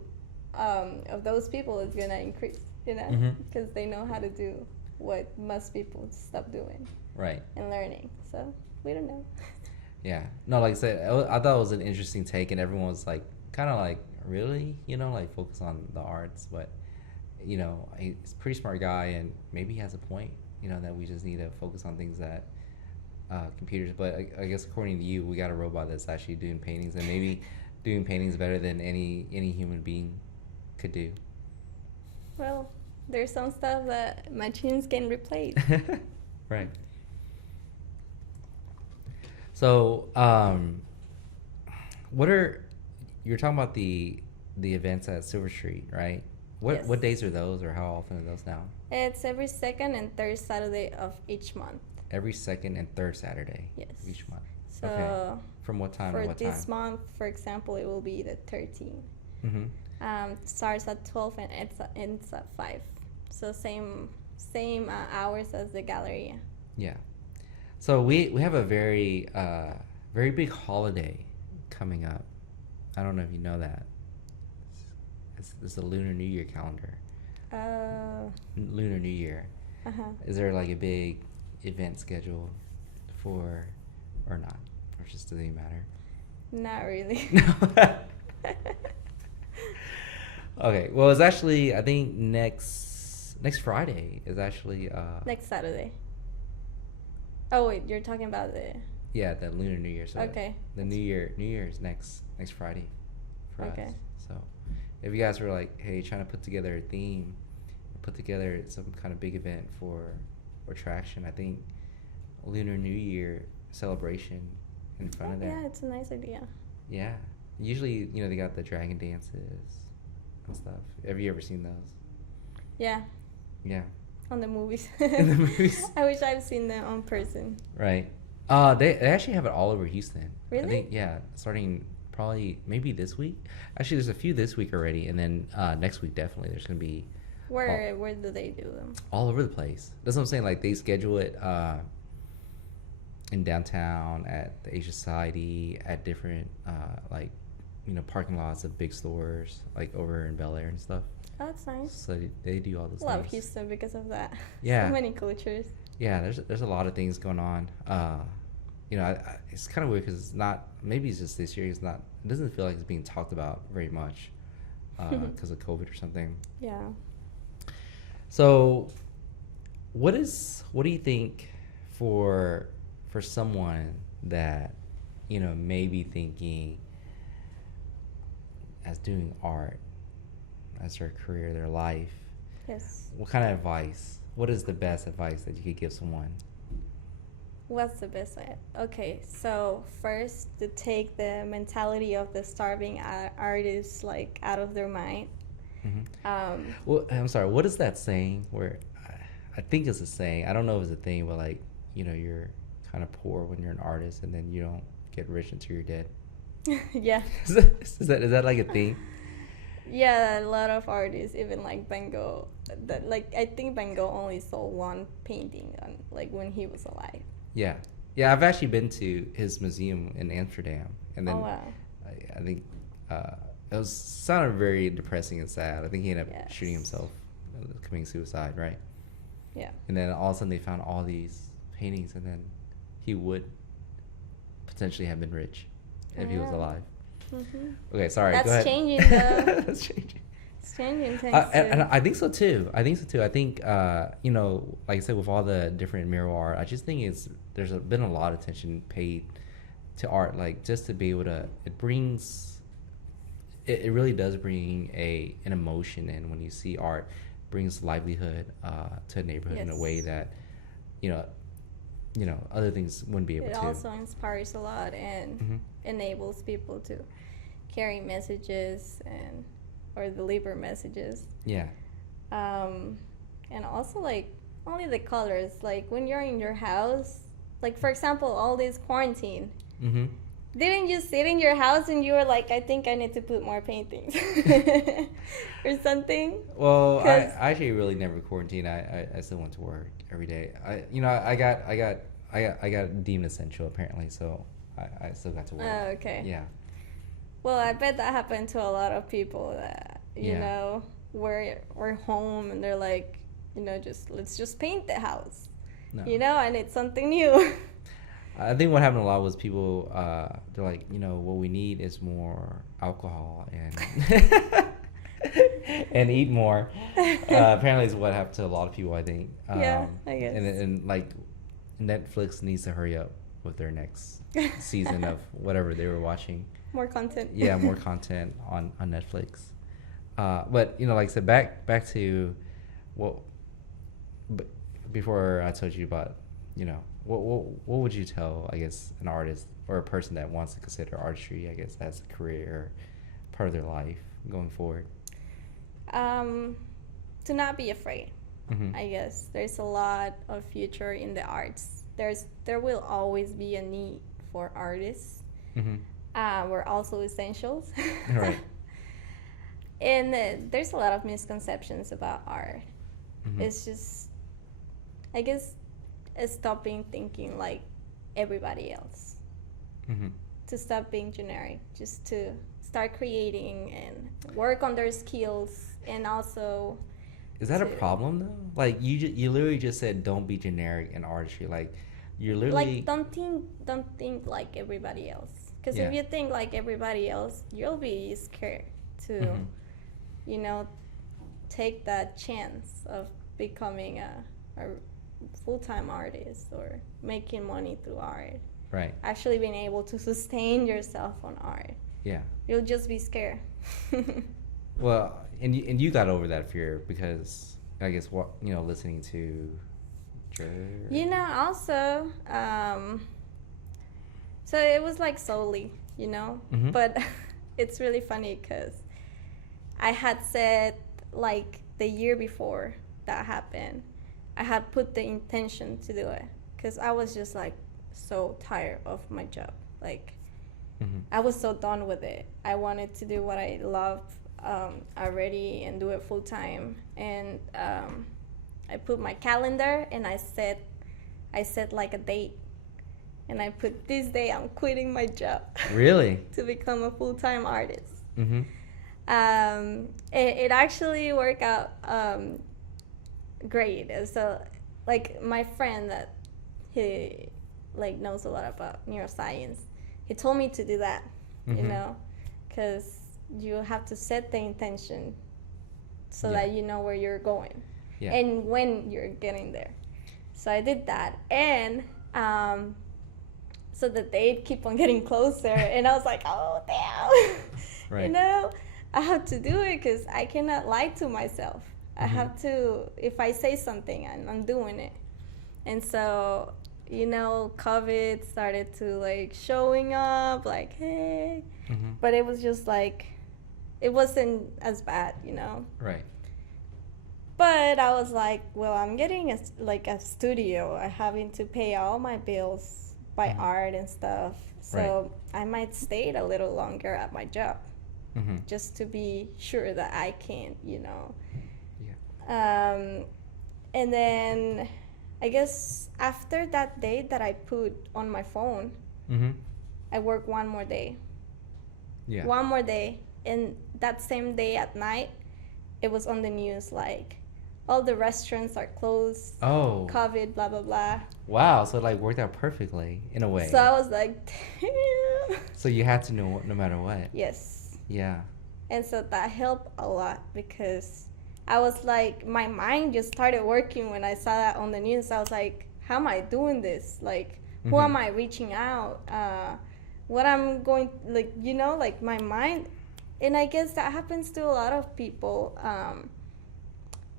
of those people is gonna increase, because they know how to do what most people stop doing. Right. And learning. So we don't know. Yeah. No, like I said, I thought it was an interesting take, and everyone was like, kind of like, really, like focus on the arts, but he's a pretty smart guy, and maybe he has a point, that we just need to focus on things that computers. But I guess according to you, we got a robot that's actually doing paintings, and maybe doing paintings better than any human being could do. Well, there's some stuff that machines can replace. Right. So, you're talking about the events at Silver Street, right? Yes. What days are those, or how often are those now? It's every second and third Saturday of each month. Every second and third Saturday. Yes. Of each month. So okay. From what time to what time? For this month, for example, it will be the 13th. Mm-hmm. Starts at 12 and ends at 5. So same hours as the Galleria. Yeah. So we have a very very big holiday coming up. I don't know if you know that. It's the Lunar New Year calendar. Lunar New Year. Uh-huh. Is there like a big event scheduled for, or not? Or just doesn't even matter? Not really. No. Okay. Well, it's actually, I think next Friday is actually next Saturday. Oh wait, you're talking about the... Yeah, the Lunar New Year. So okay. The New Year is next Friday for okay. us. So if you guys were like, hey, trying to put together a theme, put together some kind of big event for attraction, I think Lunar New Year celebration in front of there. Yeah, it's a nice idea. Yeah. Usually, they got the dragon dances and stuff. Have you ever seen those? Yeah. Yeah. On the movies. In the movies. I wish I've seen them on person. Right. They actually have it all over Houston. Really? I think, yeah, starting probably maybe this week. Actually, there's a few this week already, and then next week definitely there's going to be... Where do they do them? All over the place. That's what I'm saying. Like, they schedule it in downtown, at the Asia Society, at different, parking lots of big stores, like over in Bel Air and stuff. Oh, that's nice. So they do all those things. Love Houston because of that. Yeah. So many cultures. Yeah, there's a lot of things going on. It's kind of weird because it's not, maybe it's just this year, it doesn't feel like it's being talked about very much because of COVID or something. Yeah. So what do you think for someone that, may be thinking as doing art as their career, their life? Yes. What kind of advice? What is the best advice that you could give someone? What's the best way? Okay, so first, to take the mentality of the starving artist like out of their mind. Mm-hmm. Well, I'm sorry. What is that saying? Where I think it's a saying. I don't know if it's a thing, but like, you're kind of poor when you're an artist, and then you don't get rich until you're dead. Yeah. Is that like a thing? Yeah, a lot of artists, even like Van Gogh, that like I think Van Gogh only sold one painting on like when he was alive. Yeah, yeah. I've actually been to his museum in Amsterdam, and Oh then wow. I think it was sounded very depressing and sad. I think he ended up shooting Yes. himself, committing suicide, right? Yeah. And then all of a sudden they found all these paintings, and then he would potentially have been rich if he was Yeah. alive. Hmm. Okay, sorry. That's Go ahead. changing though. That's changing. It's changing things And too. I think so too. I think so too. I think you know, like I said, with all the different mural art, I just think been a lot of attention paid to art, like just to be able to. It really does bring an emotion in when you see art, brings livelihood to a neighborhood in a way Yes. that, you know, other things wouldn't be able It to. also inspires a lot and Hmm. enables people to carry messages and or deliver messages. Yeah. And also like only the colors. Like when you're in your house, like for example, all this quarantine. Mm-hmm. Didn't you sit in your house and you were like, I think I need to put more paintings or something? Well, I 'Cause- I actually really never quarantined. I still went to work every day. I got deemed essential apparently, so I still got to work. Oh, okay. Yeah. Well, I bet that happened to a lot of people that you Yeah. know were home and they're like, just let's just paint the house, No. and it's something new. I think what happened a lot was people they're like, what we need is more alcohol and and eat more. Apparently, is what happened to a lot of people. I think. Yeah, I guess. And like, Netflix needs to hurry up with their next season of whatever they were watching. More content. Yeah, more content on Netflix. But like I said, back to what. But before I told you about, what would you tell, I guess, an artist or a person that wants to consider artistry, I guess, as a career or part of their life going forward? To not be afraid. Mm-hmm. I guess there's a lot of future in the arts. There will always be a need for artists. Mm-hmm. We're also essentials. Right. And there's a lot of misconceptions about art. Mm-hmm. It's just, I guess, stopping thinking like everybody else. Mm-hmm. To stop being generic, just to start creating and work on their skills, and also. Is that a problem though? Like you literally just said, don't be generic in artistry. Like you're literally Like don't think like everybody else. Because Yeah. if you think like everybody else, you'll be scared to, Mhm. take that chance of becoming a full-time artist or making money through art. Right. Actually being able to sustain yourself on art. Yeah. You'll just be scared. Well, and you got over that fear because I guess listening to. Also, so it was like solely, Mhm. but it's really funny because I had said like the year before that happened, I had put the intention to do it because I was just like so tired of my job. Like Mhm. I was so done with it. I wanted to do what I loved already and do it full time. And I put my calendar and I set like a date. And I put this day I'm quitting my job. Really? To become a full-time artist. Mm-hmm. It actually worked out great. So like my friend that he like knows a lot about neuroscience, he told me to do that, Mhm. because you have to set the intention so Yeah. that you know where you're going Yeah. and when you're getting there. So I did that, and so the date keep on getting closer, and I was like, oh damn, Right. I have to do it because I cannot lie to myself. I have to, if I say something, I'm doing it. And so, COVID started to like showing up, like, hey, Mhm. but it was just like, it wasn't as bad, Right. But I was like, well, I'm getting a studio. I'm having to pay all my bills by Mhm. art and stuff. So I might stay a little longer at my job. Mm-hmm. just to be sure that I can, you know. Yeah. And then I guess after that date that I put on my phone, Mm-hmm. I work one more day. Yeah. One more day. And that same day at night, it was on the news like all the restaurants are closed, Oh. COVID, blah, blah, blah. Wow. So it like worked out perfectly in a way. So I was like, damn. So you had to know no matter what. Yes. Yeah. And so that helped a lot because I was like, my mind just started working when I saw that on the news. I was like, how am I doing this? Like, who am I reaching out? What I'm going, like, you know, like my mind. And I guess that happens to a lot of people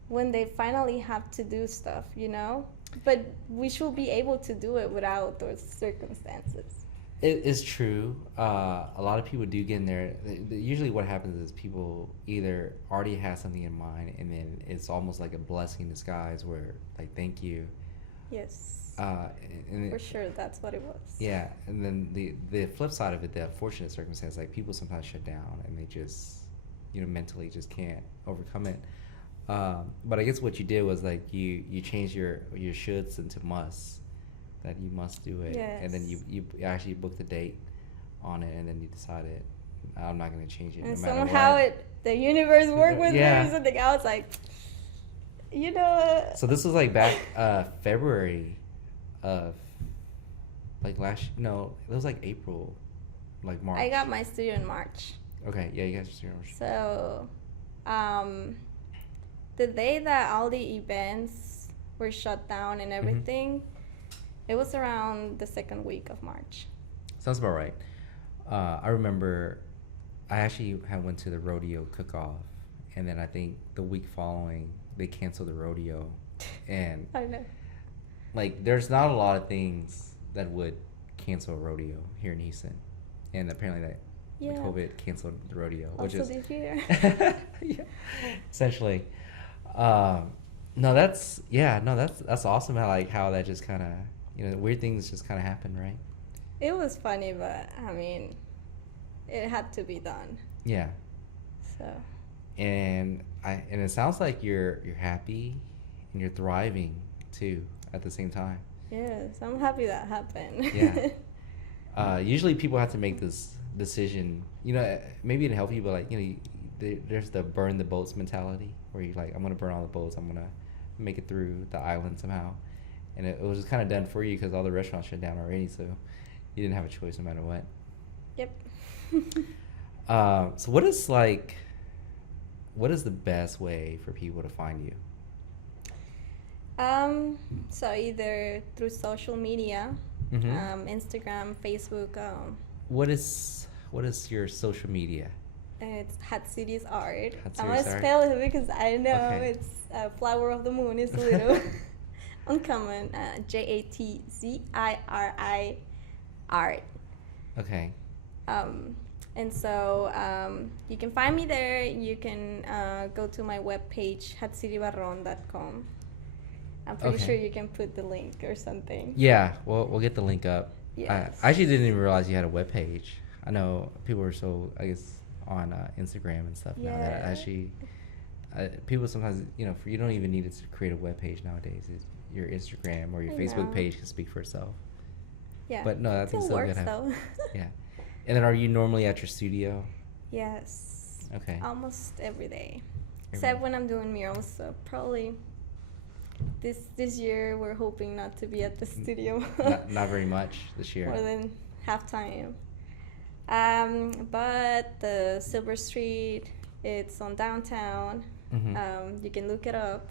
when they finally have to do stuff, you know? But we should be able to do it without those circumstances. It is true. A lot of people do get in there. Usually, what happens is people either already have something in mind, and then it's almost like a blessing in disguise, where like, thank you. Yes. And For sure, that's what it was. yeah, and then the flip side of it, the unfortunate circumstance, like people sometimes shut down and they just, mentally just can't overcome it. But I guess what you did was like you changed your shoulds into musts. That you must do it, Yes. and then you actually booked a date on it, and then you decided I'm not going to change it. And no matter somehow what. the universe worked with Yeah. me or something. I was like, you know. So this was like back February of like no, it was like April, like March. I got my studio in March. Okay, yeah, you guys are studio in March. So, the day that all the events were shut down and everything, it was around the second week of March. Sounds about right. I remember I actually went to the rodeo cook-off, and then I think the week following they canceled the rodeo, and I know. like there's not a lot of things that would cancel a rodeo here in Houston, and apparently that Yeah. COVID canceled the rodeo, which Also is this year. yeah, essentially. No, that's awesome. How that just kind of weird things just kind of happen, right? It was funny, but I mean, it had to be done. Yeah. So. And it sounds like you're happy and you're thriving too at the same time. Yes, I'm happy that happened. Yeah. Usually people have to make this decision. Maybe to help you, but like there's the burn the boats mentality where you're like, I'm gonna burn all the boats. I'm gonna make it through the island somehow. And it was kind of done for you because all the restaurants shut down already, so you didn't have a choice no matter what. Yep. So what is the best way for people to find you? So either through social media, Instagram, Facebook. What is your social media? It's Jatziri's art. Jatziri's I'm gonna art? spell it because I know Okay. it's flower of the moon. It's a little uncommon. Jatziri art. Okay. And so you can find me there. You can go to my webpage, jatziribarron.com. I'm pretty Okay. sure you can put the link or something. Yeah, we'll get the link up. Yes. I actually didn't even realize you had a webpage. I know people are so, I guess, on Instagram and stuff now that Yeah. actually people sometimes, you don't even need to create a webpage nowadays. Your Instagram or your I Facebook know. page can speak for itself. Yeah. But no, that Still thing's so works good. though. Yeah. And then are you normally at your studio? Yes. Okay. Almost every day. Every Except day. when I'm doing murals. So probably this year we're hoping not to be at the studio. Not very much this year. More than half time. But the Silver Street, it's on downtown. Mhm. You can look it up.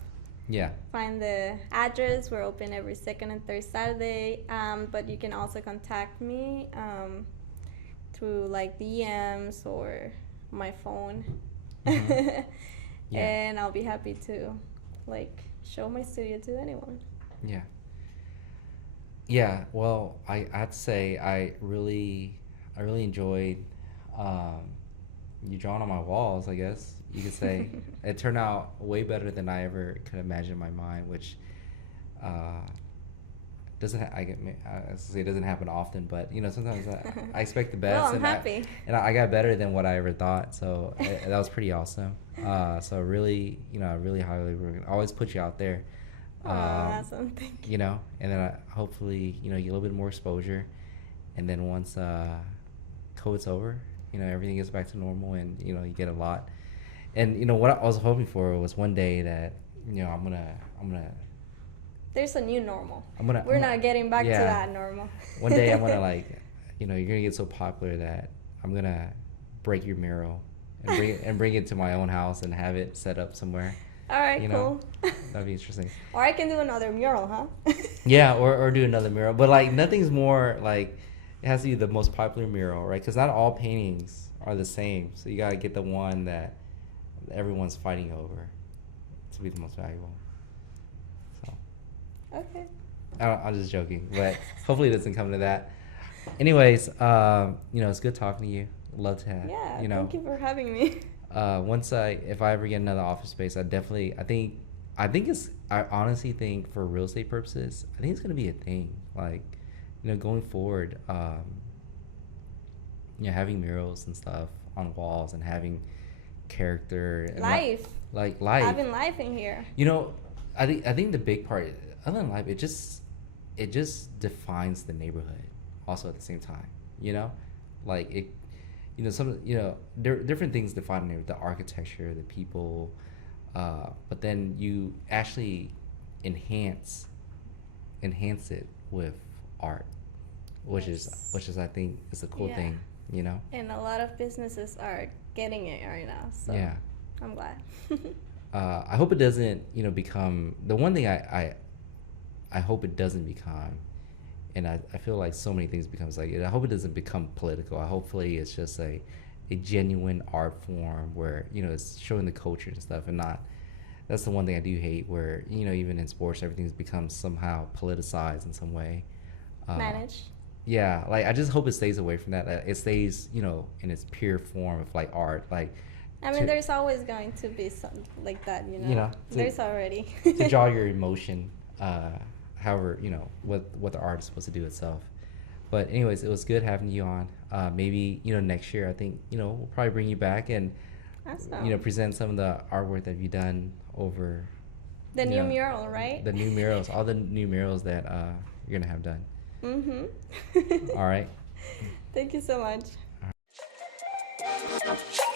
Yeah. Find the address. We're open every second and third Saturday. But you can also contact me through like DMs or my phone. Mhm. Yeah. And I'll be happy to like show my studio to anyone. Yeah. Yeah. Well, I have to say I really enjoyed you drawing on my walls. I guess you could say it turned out way better than I ever could imagine in my mind, which doesn't I say it doesn't happen often, but sometimes I expect the best. Well, I'm and happy. I got better than what I ever thought. So that was pretty awesome. So really, I really highly recommend. Always put you out there. Oh, awesome. Thank you. And then hopefully you get a little bit more exposure, and then once COVID's over, everything gets back to normal, and you get a lot. And what I was hoping for was one day that I'm gonna. There's a new normal. We're not getting back to that normal. One day I'm gonna you're gonna get so popular that I'm gonna break your mural and bring it to my own house and have it set up somewhere. All right, cool. That'd be interesting. Or I can do another mural, huh? Yeah, or do another mural, but nothing's more it has to be the most popular mural, right? Because not all paintings are the same, so you gotta get the one that everyone's fighting over to be the most valuable. Okay. I'm just joking, but hopefully it doesn't come to that. Anyways, it's good talking to you. Love to have. Yeah. Thank you for having me. If I ever get another office space, I honestly think for real estate purposes, I think it's gonna be a thing. Going forward, having murals and stuff on walls and having character and life. Life. Having life in here. I think the big part, other than life, it just defines the neighborhood. Also at the same time, different things define the neighborhood, the architecture, the people, but then you actually enhance it with art, which is I think is a cool thing, And a lot of businesses are getting it right now, so yeah. I'm glad. I hope it doesn't, become the one thing I hope it doesn't become, and I feel like so many things becomes I hope it doesn't become political. Hopefully it's just a genuine art form where, it's showing the culture and stuff, and not, that's the one thing I do hate where, even in sports, everything's become somehow politicized in some way. Managed. Yeah, I just hope it stays away from that. It stays, in its pure form of art, there's always going to be something like that, there's already. To draw your emotion, however, what the art is supposed to do itself. But anyways, it was good having you on. Maybe, next year, I think, we'll probably bring you back and, awesome. Present some of the artwork that you've done over. The new mural, right? The new murals, all the new murals that you're going to have done. Mm-hmm. All right. Thank you so much. All right.